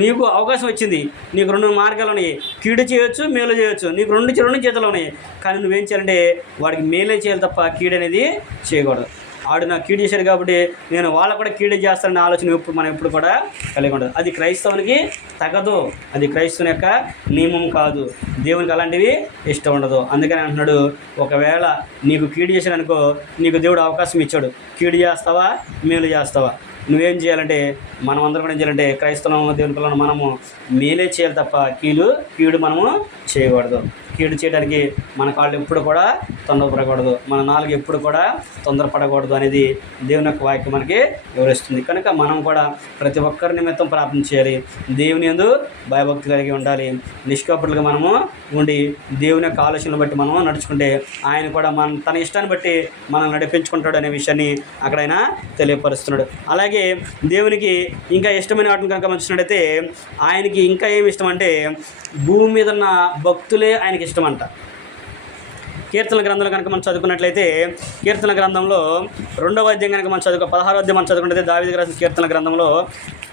నీకు అవకాశం వచ్చింది, నీకు 2 మార్గాలు ఉన్నాయి, కీడు చేయొచ్చు, మేలు చేయొచ్చు, నీకు రెండు చేతులు ఉన్నాయి. కానీ నువ్వేం చేయాలంటే వాడికి మేలే చేయాలి తప్ప కీడు అనేది చేయకూడదు. ఆడు నాకు కీడు చేశాడు కాబట్టి నేను వాళ్ళకు కూడా కీడు చేస్తానని ఆలోచన మనం ఎప్పుడు కూడా కలిగి ఉండదు. అది క్రైస్తవునికి తగదు, అది క్రైస్తవుని యొక్క నియమం కాదు. దేవునికి అలాంటివి ఇష్టం ఉండదు. అందుకని అంటున్నాడు, ఒకవేళ నీకు కీడు చేశాడు అనుకో, నీకు దేవుడు అవకాశం ఇచ్చాడు, కీడు చేస్తావా మేలు చేస్తావా? నువ్వేం చేయాలంటే మనం అందరం కూడా ఏం చేయాలంటే క్రైస్తవం దేవుని పిల్లలను మనము మేలే చేయాలి తప్ప కీడు మనము చేయకూడదు. కీడు చేయడానికి మన కాళ్ళు ఎప్పుడు కూడా తొందరపడకూడదు, మన నాలుగు ఎప్పుడు కూడా తొందరపడకూడదు అనేది దేవుని యొక్క వాక్యం మనకి వివరిస్తుంది. కనుక మనం కూడా ప్రతి ఒక్కరి నిమిత్తం ప్రార్థన చేయాలి, దేవుని యందు భయభక్తి కలిగి ఉండాలి, నిష్కపటులుగా మనము ఉండి దేవుని యొక్క ఆలోచనలు బట్టి మనము నడుచుకుంటే ఆయన కూడా తన ఇష్టాన్ని బట్టి మనం నడిపించుకుంటాడు అనే విషయాన్ని అక్కడ ఆయన తెలియపరుస్తున్నాడు. అలాగే దేవునికి ఇంకా ఇష్టమైన వాటిని కనుక మనం చూసినట్టయితే ఆయనకి ఇంకా ఏమి ఇష్టం అంటే భూమి మీద ఉన్న భక్తులే ఆయనకి ఇష్టం అంట. కీర్తన గ్రంథంలో కనుక మనం చదువుకున్నట్లయితే కీర్తన గ్రంథంలో 2వ అధ్యాయం కనుక మనం 16వ అధ్యాయం మనం చదువుకుంటే దావీదు రాసిన కీర్తన గ్రంథంలో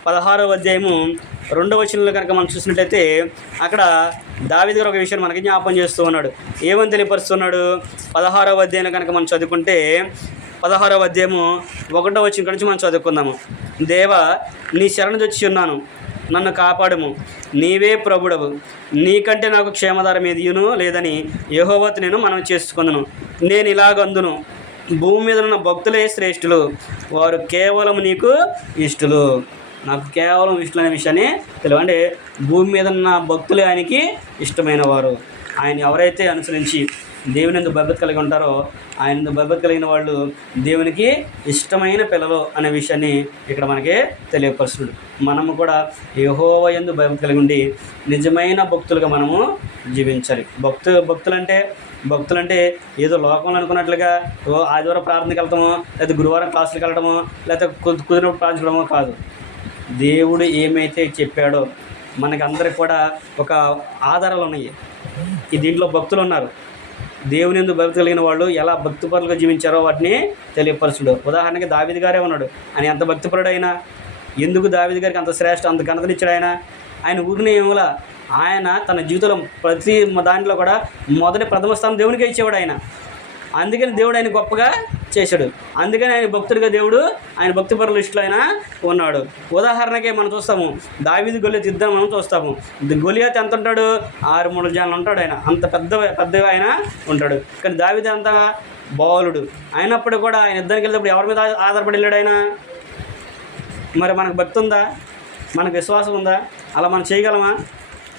16వ అధ్యాయము 2వ వచనంలో కనుక మనం చూసినట్లయితే అక్కడ దావీదు గారు ఒక విషయం మనకి జ్ఞాపకం చేస్తూ ఉన్నాడు. ఏమని తెలియపరుస్తున్నాడు? 16వ అధ్యాయంలో కనుక మనం చదువుకుంటే 16వ అధ్యాయము 1వ వచనం నుంచి మనం చదువుకుందాము. దేవా, నీ శరణుజొచ్చి ఉన్నాను, నన్ను కాపాడుము, నీవే ప్రభుడవు, నీకంటే నాకు క్షేమధారం ఏదియును లేదని యెహోవాతో నేను మనవి చేసుకుందును. నేను ఇలాగందును, భూమి మీద ఉన్న భక్తులే శ్రేష్ఠులు, వారు కేవలం నీకు ఇష్టలు. నాకు కేవలం ఇష్టలు అనే విషయాన్ని తెలియదు. అంటే భూమి మీద ఉన్న భక్తులే ఆయనకి ఇష్టమైన వారు. ఆయన ఎవరైతే అనుసరించి దేవుని యందు భయభక్తి కలిగి ఉంటారో ఆయన యందు భయభక్తి కలిగిన వాళ్ళు దేవునికి ఇష్టమైన పిల్లలు అనే విషయాన్ని ఇక్కడ మనకి తెలియపరుస్తుంది. మనము కూడా యెహోవా యందు భయభక్తి కలిగి ఉండి నిజమైన భక్తులుగా మనము జీవించాలి. భక్తులంటే ఏదో లోకంలో అనుకున్నట్లుగా ఆదివారం ప్రార్థనకి వెళ్తామో, లేకపోతే గురువారం క్లాసులకు వెళ్ళడమో, లేకపోతే కుదిరినప్పుడు ప్రార్థించడమో కాదు. దేవుడు ఏమైతే చెప్పాడో మనకి అందరికి కూడా ఒక ఆధారాలు ఉన్నాయి. ఈ దీంట్లో భక్తులు ఉన్నారు. దేవుని యందు భక్తి కలిగిన వాళ్ళు ఎలా భక్తిపరులుగా జీవించారో వాటిని తెలియపరచుడు. ఉదాహరణకి దావీదు గారే ఉన్నాడు. ఆయన ఎంత భక్తిపరుడు అయినా, ఎందుకు దావీదు గారికి అంత ఘనతనిచ్చాడు? ఆయన ఊరిని ఏమోలా ఆయన తన జీవితంలో ప్రతి దాంట్లో కూడా మొదటి ప్రథమ స్థానం దేవునికే ఇచ్చేవాడు ఆయన. అందుకని దేవుడు ఆయన గొప్పగా చేశాడు. అందుకని ఆయన భక్తుడిగా దేవుడు ఆయన భక్తిపరుల లిస్టులో ఆయన ఉన్నాడు. ఉదాహరణకే మనం చూస్తాము, దావీదు గొలియాతు యుద్ధం మనం చూస్తాము. గొలియాతు ఎంత ఉంటాడు? 6 మూరల జానులు ఉంటాడు ఆయన. అంత పెద్దగా ఆయన ఉంటాడు. కానీ దావీదు అంత బాలుడు అయినప్పుడు కూడా ఆయన యుద్ధానికి వెళ్ళినప్పుడు ఎవరి మీద ఆధారపడి వెళ్ళాడు ఆయన? మరి మనకు భక్తి ఉందా? మనకు విశ్వాసం ఉందా? అలా మనం చేయగలమా?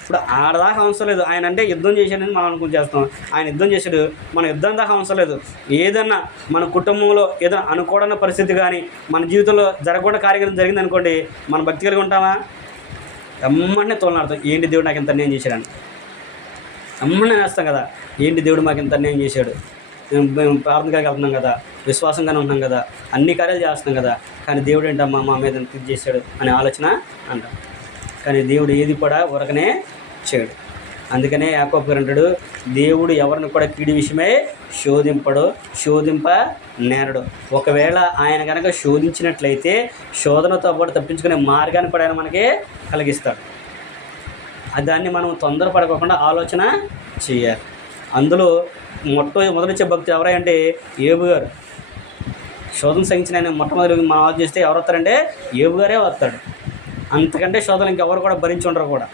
ఇప్పుడు ఆడదాకా అవసరం లేదు. ఆయన అంటే యుద్ధం చేశాడని మనం అనుకుని చేస్తాం. ఆయన యుద్ధం చేశాడు, మన యుద్ధం దాకా అవసరం లేదు. ఏదన్నా మన కుటుంబంలో ఏదైనా అనుకోవడం పరిస్థితి కానీ మన జీవితంలో జరగకుండా కార్యక్రమం జరిగింది అనుకోండి, మనం భక్తి కలిగి ఉంటామా? అమ్మనే తోలనాడుతాం, ఏంటి దేవుడు నాకు ఇంత అన్యాయం చేశాడని. అమ్మనే వేస్తాం కదా, ఏంటి దేవుడు మాకు ఇంత అన్యాయం చేశాడు. మేము ప్రార్థనగా వెళ్తున్నాం కదా, విశ్వాసంగానే ఉన్నాం కదా, అన్ని కార్యాలు చేస్తున్నాం కదా, కానీ దేవుడు ఏంటమ్మా మా మీద ఇది చేశాడు అనే ఆలోచన అంటాం. కానీ దేవుడు ఏది కూడా ఊరకనే చేయడు. అందుకనే యాకోబు గారు అంటాడు, దేవుడు ఎవరిని కూడా కీడి విషయమై శోధింప నేరడు. ఒకవేళ ఆయన కనుక శోధించినట్లయితే శోధనతో పాటు తప్పించుకునే మార్గాన్ని కూడా ఆయన మనకి కలిగిస్తాడు. దాన్ని మనం తొందరపడకుండా ఆలోచన చేయాలి. అందులో మొదటిచ్చే భక్తులు ఎవరంటే ఏబు గారు. శోధన సహించిన ఆయన మొట్టమొదటి మనం ఆలోచన చేస్తే ఎవరు వస్తారంటే ఏబు గారే వస్తాడు. అంతకంటే శోధనలు ఇంకెవరు కూడా భరించి ఉండరు కూడా.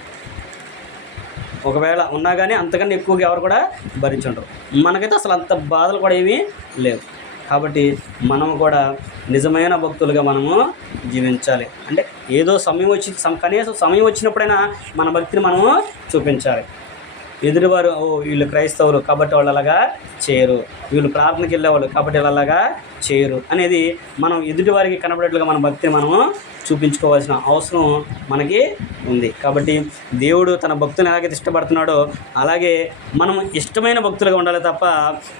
ఒకవేళ ఉన్నా కానీ అంతకంటే ఎక్కువగా ఎవరు కూడా భరించి ఉండరు. మనకైతే అసలు అంత బాధలు కూడా ఏమీ లేవు. కాబట్టి మనము కూడా నిజమైన భక్తులుగా మనము జీవించాలి. అంటే ఏదో కనీసం సమయం వచ్చినప్పుడైనా మన భక్తిని మనము చూపించాలి. ఎదురువారు వీళ్ళు క్రైస్తవులు కాబట్టి వాళ్ళు అలాగా చేయరు, వీళ్ళు ప్రార్థనకి వెళ్ళేవాళ్ళు కాబట్టి వాళ్ళు అలాగా చేయరు అనేది మనం ఎదుటివారికి కనబడేట్లుగా మన భక్తిని మనము చూపించుకోవాల్సిన అవసరం మనకి ఉంది. కాబట్టి దేవుడు తన భక్తులను ఎలాగైతే ఇష్టపడుతున్నాడో అలాగే మనం ఇష్టమైన భక్తులుగా ఉండాలి తప్ప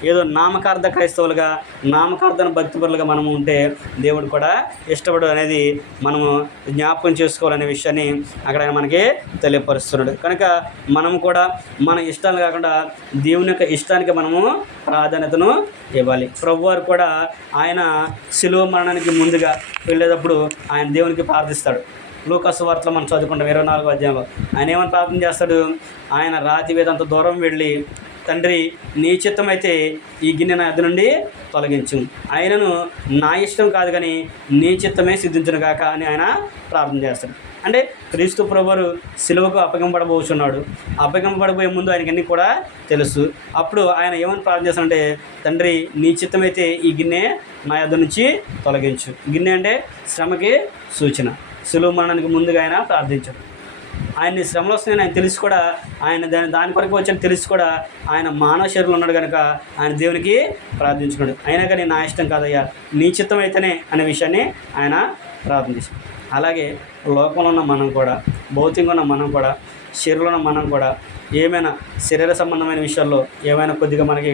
ఏదో నామకార్థ క్రైస్తవులుగా నామకార్థ భక్తిపరులుగా మనము ఉంటే దేవుడు కూడా ఇష్టపడు అనేది మనము జ్ఞాపకం చేసుకోవాలనే విషయాన్ని అక్కడ మనకి తెలియపరుస్తున్నాడు. కనుక మనం కూడా మన ఇష్టాలు కాకుండా దేవుని యొక్క ఇష్టానికి మనము ప్రాధాన్యతను ఇవ్వాలి. ప్రభువారు కూడా ఆయన శిలువ మరణానికి ముందుగా వెళ్ళేటప్పుడు ఆయన దేవునికి ప్రార్థిస్తాడు. లూకా సువార్తలో మనం చదువుకుంటాం 24వ అధ్యాయంలో. ఆయన ఏమని ప్రార్థన చేస్తాడు? ఆయన రాతి వేదంత దూరం వెళ్ళి, తండ్రి నీ చిత్తమైతే ఈ గిన్నె నా యొద్ద నుండి తొలగించు, ఆయనను నా ఇష్టం కాదు కానీ నీ చిత్తమే సిద్ధించును గాక అని ఆయన ప్రార్థన చేస్తాడు. అంటే క్రీస్తు ప్రభువు సిలువకు అప్పగింపబడబోతున్నాడు. అప్పగింపబడబోయే ముందు ఆయనకి అన్నీ కూడా తెలుసు. అప్పుడు ఆయన ఏమని ప్రార్థన చేస్తాడంటే, తండ్రి నీ చిత్తమైతే ఈ గిన్నె నా యొద్ద నుంచి తొలగించు. గిన్నె అంటే శ్రమకి సూచన. సిలువ మరణానికి ముందుగా ఆయన ప్రార్థించాడు. ఆయన్ని శ్రమలు వస్తున్నాయని ఆయన తెలిసి కూడా ఆయన దాని కొరకు వచ్చని తెలిసి కూడా ఆయన మానవ శరీరంలో ఉన్నాడు కనుక ఆయన దేవునికి ప్రార్థించుకున్నాడు. అయినా కానీ నా ఇష్టం కాదయ్యా నీ చిత్తం అయితేనే అనే విషయాన్ని ఆయన ప్రార్థన చేశాడు. అలాగే లోకంలో ఉన్న మనం కూడా, భౌతికంగా ఉన్న మనం కూడా, శరీరంలో ఉన్న మనం కూడా ఏమైనా శరీర సంబంధమైన విషయాల్లో ఏమైనా కొద్దిగా మనకి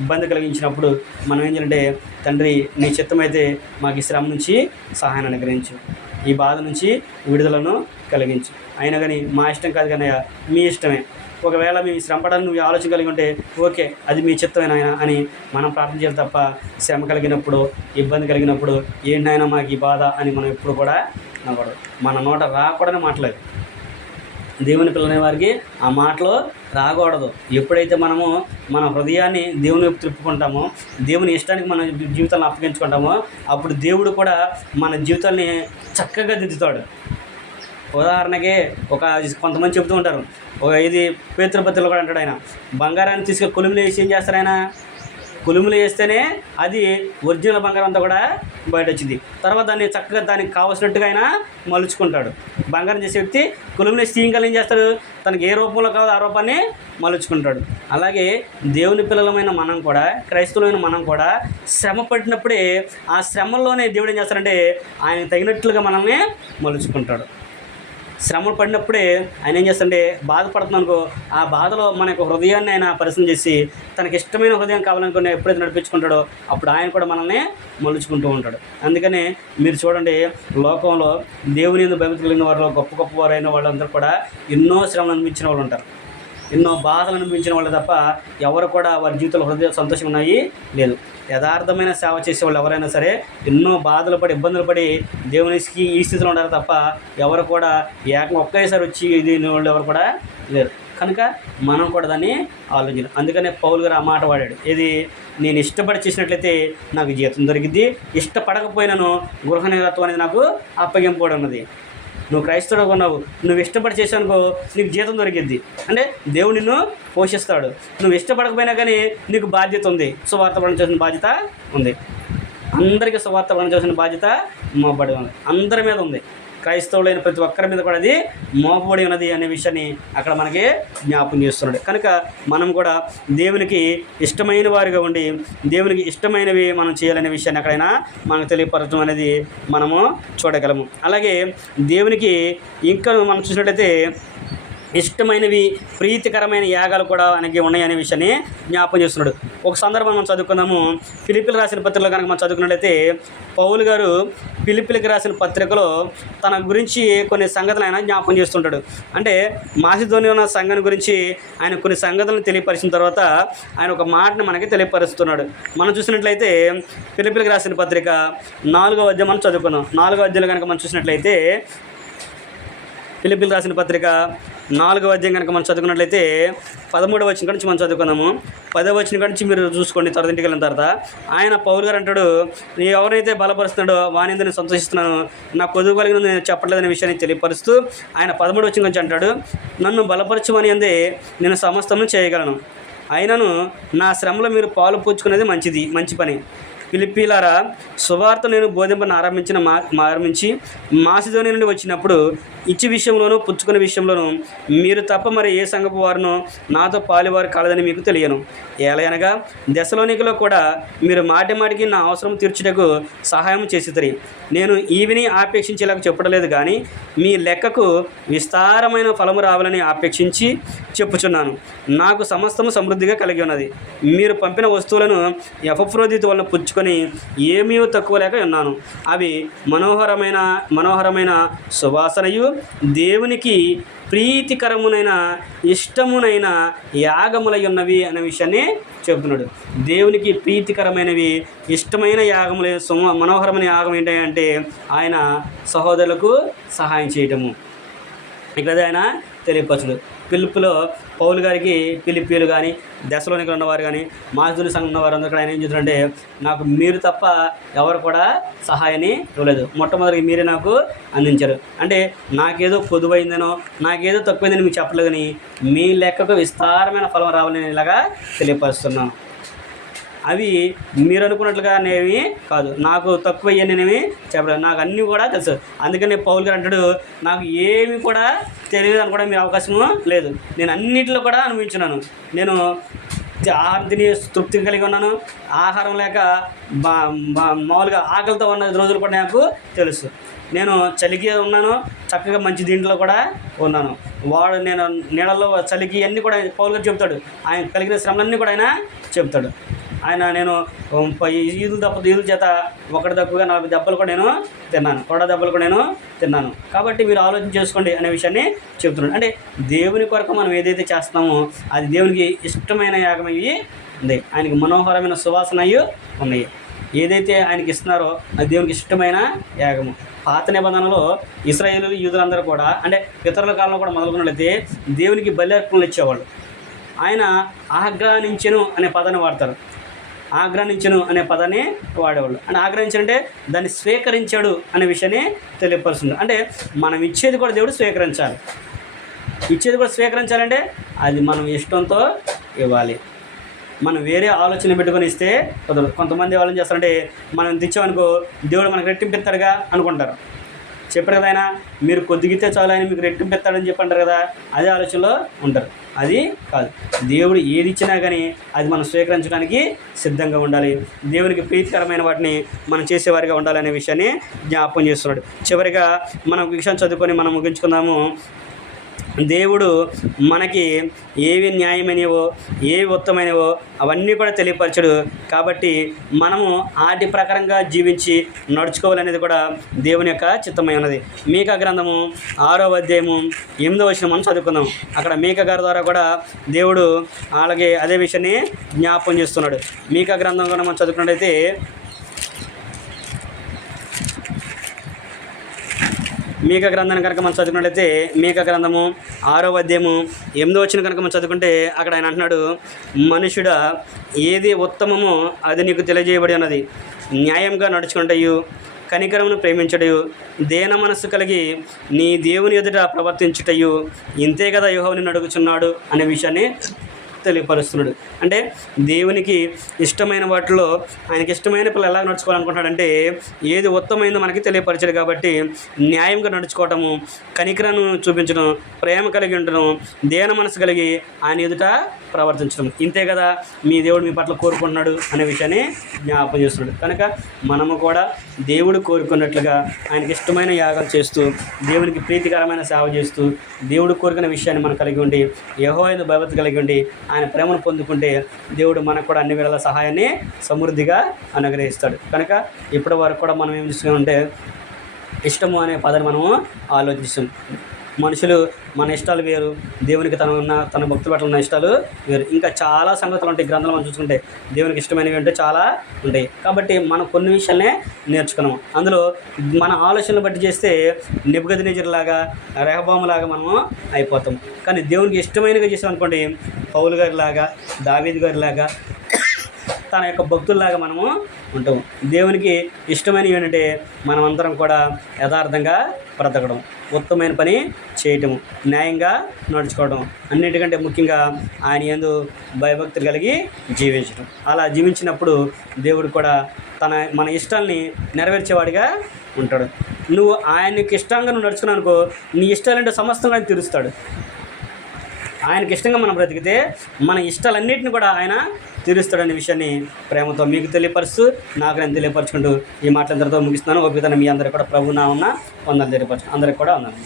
ఇబ్బంది కలిగించినప్పుడు మనం ఏం చేయాలంటే, తండ్రి నీ చిత్తమైతే మాకు ఈ శ్రమ నుంచి సహాయాన్ని అనుగ్రహించు, ఈ బాధ నుంచి విడుదలను కలిగించు. అయినా కానీ మా ఇష్టం కాదు కానీ మీ ఇష్టమే. ఒకవేళ మీ శ్రమ పడాలని నువ్వు ఆలోచన కలిగి ఉంటే ఓకే, అది మీ చిత్తమైన ఆయన అని మనం ప్రార్థన చేయాలి తప్ప శ్రమ కలిగినప్పుడు, ఇబ్బంది కలిగినప్పుడు ఏంటైనా మాకు ఈ బాధ అని మనం ఎప్పుడు కూడా నవ్వకూడదు. మన నోట రాకూడని మాటలేదు. దేవుని పిల్లనే వారికి ఆ మాటలు రాకూడదు. ఎప్పుడైతే మనము మన హృదయాన్ని దేవుని వైపు తిప్పుకుంటామో, దేవుని ఇష్టానికి మన జీవితాలను అప్పగించుకుంటామో, అప్పుడు దేవుడు కూడా మన జీవితాన్ని చక్కగా దిద్దుతాడు. ఉదాహరణకి కొంతమంది చెబుతూ ఉంటారు, ఇది పేతురుపత్రికలో కూడా అంటాడు ఆయన, బంగారాన్ని తీసుకొని కొలుములు వేసి ఏం చేస్తారు ఆయన? కొలుములు వేస్తేనే అది ఒరిజినల్ బంగారం అంతా కూడా బయట వచ్చింది. తర్వాత దాన్ని చక్కగా దానికి కావాల్సినట్టుగా ఆయన మలుచుకుంటాడు. బంగారం చేసే వ్యక్తి కొలుములు వేసి తీయంగా ఏం చేస్తాడు? తనకి ఏ రూపంలో కావాలో ఆ రూపాన్ని మలుచుకుంటాడు. అలాగే దేవుని పిల్లలమైన మనం కూడా, క్రైస్తవులమైన మనం కూడా శ్రమ పడినప్పుడే ఆ శ్రమల్లోనే దేవుడు ఏం చేస్తాడంటే ఆయన తగినట్లుగా మనల్ని మలుచుకుంటాడు. శ్రమ పడినప్పుడే ఆయన ఏం చేస్తాడంటే, బాధపడుతున్నాం అనుకో, ఆ బాధలో మన యొక్క హృదయాన్ని ఆయన పరిశీలన చేసి తనకి ఇష్టమైన హృదయం కావాలనుకుని ఎప్పుడైతే నడిపించుకుంటాడో అప్పుడు ఆయన కూడా మనల్ని మలుచుకుంటూ ఉంటాడు. అందుకని మీరు చూడండి, లోకంలో దేవుని యందు భయభక్తి కలిగిన వారిలో గొప్ప వారైన వాళ్ళందరూ కూడా ఎన్నో శ్రమలు అనిపించిన వాళ్ళు ఉంటారు. ఎన్నో బాధలు అనిపించిన వాళ్ళు తప్ప ఎవరు కూడా వారి జీవితంలో హృదయ సంతోషం ఉన్నాయి లేదు. యథార్థమైన సేవ చేసే వాళ్ళు ఎవరైనా సరే ఎన్నో బాధలు పడి ఇబ్బందులు పడి దేవునికి ఈ స్థితిలో ఉండాలి తప్ప ఎవరు కూడా ఒకేసారి వచ్చి ఇది వాళ్ళు ఎవరు కూడా లేరు. కనుక మనం కూడా దాన్ని ఆలోచించాలి. అందుకనే పౌలు గారు ఆ మాట వాడాడు, ఏది, నేను ఇష్టపడి చేసినట్లయితే నాకు జీతం దొరికిద్ది, ఇష్టపడకపోయినాను గృహనిర్వహత్వం అనేది నాకు అప్పగింపబడి ఉన్నది. నువ్వు క్రైస్తవుడు ఉన్నావు, నువ్వు ఇష్టపడి చేసానుకో నీకు జీతం దొరికిద్ది, అంటే దేవుడు నిన్ను పోషిస్తాడు. నువ్వు ఇష్టపడకపోయినా కానీ నీకు బాధ్యత ఉంది, సువార్త చేసిన బాధ్యత ఉంది. అందరికీ సువార్త చేసిన బాధ్యత మోపబడి ఉంది, అందరి మీద ఉంది. క్రైస్తవులైన ప్రతి ఒక్కరి మీద కూడా అది మోపబడి ఉన్నది అనే విషయాన్ని అక్కడ మనకి జ్ఞాపకం చేస్తున్నాడు. కనుక మనం కూడా దేవునికి ఇష్టమైన వారిగా ఉండి దేవునికి ఇష్టమైనవి మనం చేయాలనే విషయాన్ని ఎక్కడైనా మనకు తెలియపరచడం అనేది మనము చూడగలము. అలాగే దేవునికి ఇంకా మనం చూసినట్లయితే ఇష్టమైనవి ప్రీతికరమైన యాగాలు కూడా ఆయనకి ఉన్నాయనే విషయాన్ని జ్ఞాపకం చేస్తున్నాడు. ఒక సందర్భం మనం చదువుకుందాము. ఫిలిప్పీలకు రాసిన పత్రికలో కనుక మనం చదువుకున్నట్లయితే పౌలు గారు ఫిలిప్పీలకు రాసిన పత్రికలో తన గురించి కొన్ని సంగతులు ఆయన జ్ఞాపకం చేస్తుంటాడు. అంటే మాసిదోనియా ఉన్న సంఘం గురించి ఆయన కొన్ని సంగతులను తెలియపరిచిన తర్వాత ఆయన ఒక మాటను మనకి తెలియపరుస్తున్నాడు. మనం చూసినట్లయితే ఫిలిప్పీలకు రాసిన పత్రిక 4వ అధ్యాయం మనం చదువుకున్నాం. 4వ అధ్యాయంలో కనుక మనం చూసినట్లయితే ఫిలిప్పీలకు రాసిన పత్రిక 4వ అధ్యాయం కనుక మనం చదువుకున్నట్లయితే 13వ వచనం నుంచి మనం చదువుకుందాము. 10వ వచనం నుంచి మీరు చూసుకోండి. తర్వాత ఇంటికి వెళ్ళిన తర్వాత ఆయన పౌలు గారు అంటాడు, నీ ఎవరైతే బలపరుస్తున్నాడో వాని నేను సంతోషిస్తున్నాను, నా పొదుపు కలిగిన నేను చెప్పట్లేదనే విషయాన్ని తెలియపరుస్తూ ఆయన 13వ వచనం నుంచి అంటాడు, నన్ను బలపరచమని అందే నేను సమస్తము చేయగలను, అయినను నా శ్రమలో మీరు పాలు పుచ్చుకునేది మంచి పని. ఫిలిప్పీలారా, సువార్త నేను బోధింపను ఆరంభించి మాసిదోనియా నుండి వచ్చినప్పుడు ఇచ్చి విషయంలోనూ పుచ్చుకునే విషయంలోనూ మీరు తప్ప మరి ఏ సంఘపు వారును నాతో పాలువారు కాలేదని మీకు తెలియను. ఏలయనగా దెసలోనికలో కూడా మీరు మాటికి నా అవసరం తీర్చుటకు సహాయం చేసిరి. నేను ఈవిని ఆపేక్షించేలాగా చెప్పడలేదు, కానీ మీ లెక్కకు విస్తారమైన ఫలము రావాలని ఆపేక్షించి చెప్పుచున్నాను. నాకు సమస్తము సమృద్ధిగా కలిగి ఉన్నది. మీరు పంపిన వస్తువులను ఎపఫ్రోదితు వలన పుచ్చుకొని ఏమీ తక్కువ లేక ఉన్నాను. అవి మనోహరమైన సువాసనయు దేవునికి ప్రీతికరమునైన ఇష్టమునైన యాగములై ఉన్నవి అనే విషయాన్ని చెబుతున్నాడు. దేవునికి ప్రీతికరమైనవి ఇష్టమైన యాగములు, మనోహరమైన యాగం ఏంటంటే ఆయన సహోదరులకు సహాయం చేయటము. ఇక్కడ ఆయన తెలియపరచుడు. పిలుపులో పౌలు గారికి ఫిలిప్పీలు కానీ దెసలోనికలో ఉన్నవారు కానీ మాసిదోనియా సంఘం ఉన్నవారు అందరూ కూడా ఆయన ఏం చేస్తున్నారంటే, నాకు మీరు తప్ప ఎవరు కూడా సహాయాన్ని ఇవ్వలేదు, మొట్టమొదటి మీరే నాకు అందించారు. అంటే నాకేదో పొదువైందనో నాకేదో తక్కువైందని మీకు చెప్పలేదు, కానీ మీ లెక్కకు విస్తారమైన ఫలం రావాలని ఇలాగా తెలియపరుస్తున్నాను. అవి మీరు అనుకున్నట్లుగా అనేవి కాదు, నాకు తక్కువ అయ్యానేవి చెప్పలేదు, నాకు అన్నీ కూడా తెలుసు. అందుకని పౌలు గారు అంటాడు, నాకు ఏమి కూడా తెలియదు అని కూడా మీ అవకాశము లేదు, నేను అన్నింటిలో కూడా అనుభవించున్నాను. నేను ఆహారం తిని తృప్తి కలిగి ఉన్నాను, ఆహారం లేక మామూలుగా ఆకలితో ఉన్న రోజులు కూడా నాకు తెలుసు. నేను చలికి ఉన్నాను, చక్కగా మంచి దీంట్లో కూడా ఉన్నాను. నేను నీళ్ళలో చలికి అన్నీ కూడా పౌలు గారు చెప్తాడు. ఆయన కలిగిన శ్రమలన్నీ కూడా ఆయన చెప్తాడు. నేను ఈదుల చేత ఒకటి తక్కువగా 40 దెబ్బలు కూడా నేను తిన్నాను, కొడ దెబ్బలు కూడా నేను తిన్నాను. కాబట్టి మీరు ఆలోచన చేసుకోండి అనే విషయాన్ని చెప్తున్నాడు. అంటే దేవుని కొరకు మనం ఏదైతే చేస్తామో అది దేవునికి ఇష్టమైన యాగం అయ్యి ఉంది, ఆయనకి మనోహరమైన సువాసన అయ్యి ఉన్నాయి. ఏదైతే ఆయనకి ఇస్తున్నారో అది దేవునికి ఇష్టమైన యాగము. పాత నిబంధనలో ఇశ్రాయేలు యూదులందరూ కూడా, అంటే పితరుల కాలంలో కూడా మొదలుకున్నట్లయితే దేవునికి బలి అర్పణలు ఇచ్చేవాళ్ళు. ఆయన ఆగ్రహించెను అనే పదాన్ని వాడతారు. ఆగ్రహించను అనే పదాన్ని వాడేవాళ్ళు. అంటే ఆగ్రహించాలంటే దాన్ని స్వీకరించాడు అనే విషయాన్ని తెలియపరుస్తుంది. అంటే మనం ఇచ్చేది కూడా దేవుడు స్వీకరించాలి. ఇచ్చేది కూడా స్వీకరించాలంటే అది మనం ఇష్టంతో ఇవ్వాలి. మనం వేరే ఆలోచన పెట్టుకొని ఇస్తే కుదరదు. కొంతమంది ఆలోచన చేస్తారంటే మనం తెచ్చామనుకో దేవుడు మనకు రెట్టింపెత్తాడుగా అనుకుంటారు. చెప్పారు కదా ఆయన, మీరు కొద్దిగితే చాలు ఆయన మీకు రెట్టింపెత్తాడని చెప్పి అంటారు కదా, అదే ఆలోచనలో ఉంటారు. అది కాదు, దేవుడు ఏది ఇచ్చినా కానీ అది మనం స్వీకరించడానికి సిద్ధంగా ఉండాలి. దేవునికి ప్రీతికరమైన వాటిని మనం చేసేవారిగా ఉండాలనే విషయాన్ని జ్ఞాపకం చేస్తున్నాడు. చివరిగా మనం విషయం చదువుకొని మనం ముగించుకుందాము. దేవుడు మనకి ఏవి న్యాయమైనవో ఏవి ఉత్తమైనవో అవన్నీ కూడా తెలియపరచడు. కాబట్టి మనము ఆటి ప్రకారంగా జీవించి నడుచుకోవాలనేది కూడా దేవుని యొక్క చిత్తమై ఉన్నది. మీకా గ్రంథము 6వ అధ్యాయము 8వ వచనం మనం చదువుకుందాం. అక్కడ మీకా గారి ద్వారా కూడా దేవుడు అలాగే అదే విషయాన్ని జ్ఞాపకం చేస్తున్నాడు. మీకా గ్రంథం కూడా మనం చదువుకున్నట్టయితే మీకా గ్రంథాన్ని కనుక మనం చదువుకున్నట్లయితే మీకా గ్రంథము 6వ అధ్యాయము 8వ వచనం కనుక మనం చదువుకుంటే అక్కడ ఆయన అంటున్నాడు, మనుషుడా ఏది ఉత్తమమో అది నీకు తెలియజేయబడి ఉన్నది. న్యాయంగా నడుచుకుంటయు, కనికరమును ప్రేమించటయు, దేన మనస్సు కలిగి నీ దేవుని ఎదుట ప్రవర్తించుటయు, ఇంతే కదా యెహోవాను అడుగుచున్నాడు అనే విషయాన్ని తెలియపరుస్తున్నాడు. అంటే దేవునికి ఇష్టమైన వాటిలో ఆయనకి ఇష్టమైన పిల్లలు ఎలా నడుచుకోవాలనుకుంటున్నాడంటే ఏది ఉత్తమైందో మనకి తెలియపరిచాడు. కాబట్టి న్యాయంగా నడుచుకోవటము, కనికరను చూపించడం, ప్రేమ కలిగి ఉండడం, దేన మనసు కలిగి ఆయన ఎదుట ప్రవర్తించడం, ఇంతే కదా మీ దేవుడు మీ పట్ల కోరుకుంటున్నాడు అనే విషయాన్ని జ్ఞాపకం చేస్తున్నాడు. కనుక మనము కూడా దేవుడు కోరుకున్నట్లుగా ఆయనకి ఇష్టమైన యాగాలు చేస్తూ, దేవునికి ప్రీతికరమైన సేవ చేస్తూ, దేవుడు కోరుకునే విషయాన్ని మనం కలిగి ఉండి, యెహోవా యందు భయభక్తి కలిగి ఉండి ఆయన ప్రేమను పొందుకుంటే దేవుడు మనకు కూడా అన్ని వేళల సహాయాన్ని సమృద్ధిగా అనుగ్రహిస్తాడు. కనుక ఇప్పటి వరకు కూడా మనం ఏం చూసుకుంటే ఇష్టము అనే పదాన్ని మనము ఆలోచిస్తాం. మనుషులు మన ఇష్టాలు వేరు, దేవునికి తన భక్తుల పట్ల ఉన్న ఇష్టాలు వేరు. ఇంకా చాలా సంగతులు ఉంటాయి గ్రంథాలు మనం చూసుకుంటే. దేవునికి ఇష్టమైనవి అంటే చాలా ఉంటాయి. కాబట్టి మనం కొన్ని విషయాలనే నేర్చుకున్నాము. అందులో మన ఆలోచనలు బట్టి చేస్తే నెబుకద్నెజరులాగా, రెహబాములాగా మనము అయిపోతాం. కానీ దేవునికి ఇష్టమైనగా చేసాం అనుకోండి, పౌలు గారిలాగా, దావీదు గారిలాగా, తన యొక్క భక్తుల్లాగా మనము ఉంటాం. దేవునికి ఇష్టమైనవి ఏంటంటే మనమందరం కూడా యథార్థంగా బ్రతకడం, ఉత్తమైన పని చేయటము, న్యాయంగా నడుచుకోవడం, అన్నిటికంటే ముఖ్యంగా ఆయన యందు భయభక్తులు కలిగి జీవించడం. అలా జీవించినప్పుడు దేవుడు కూడా మన ఇష్టాలని నెరవేర్చేవాడిగా ఉంటాడు. నువ్వు ఆయనకి ఇష్టంగా నువ్వు నడుచుకున్నావు అనుకో, నీ ఇష్టాలంటే సమస్తంగా ఆయన తీరుస్తాడు. ఆయనకి ఇష్టంగా మనం బ్రతికితే మన ఇష్టాలన్నింటినీ కూడా ఆయన తీరుస్తాడనే విషయాన్ని ప్రేమతో మీకు తెలియపరుస్తూ, నాకు నేను తెలియపరచుకుంటూ ఈ మాటలందరితో ముగిస్తున్నాను. ఓపికతో మీ అందరికీ కూడా ప్రభువు నామమున వందనాలు తెలియపరచు. అందరికి కూడా వందనాలు.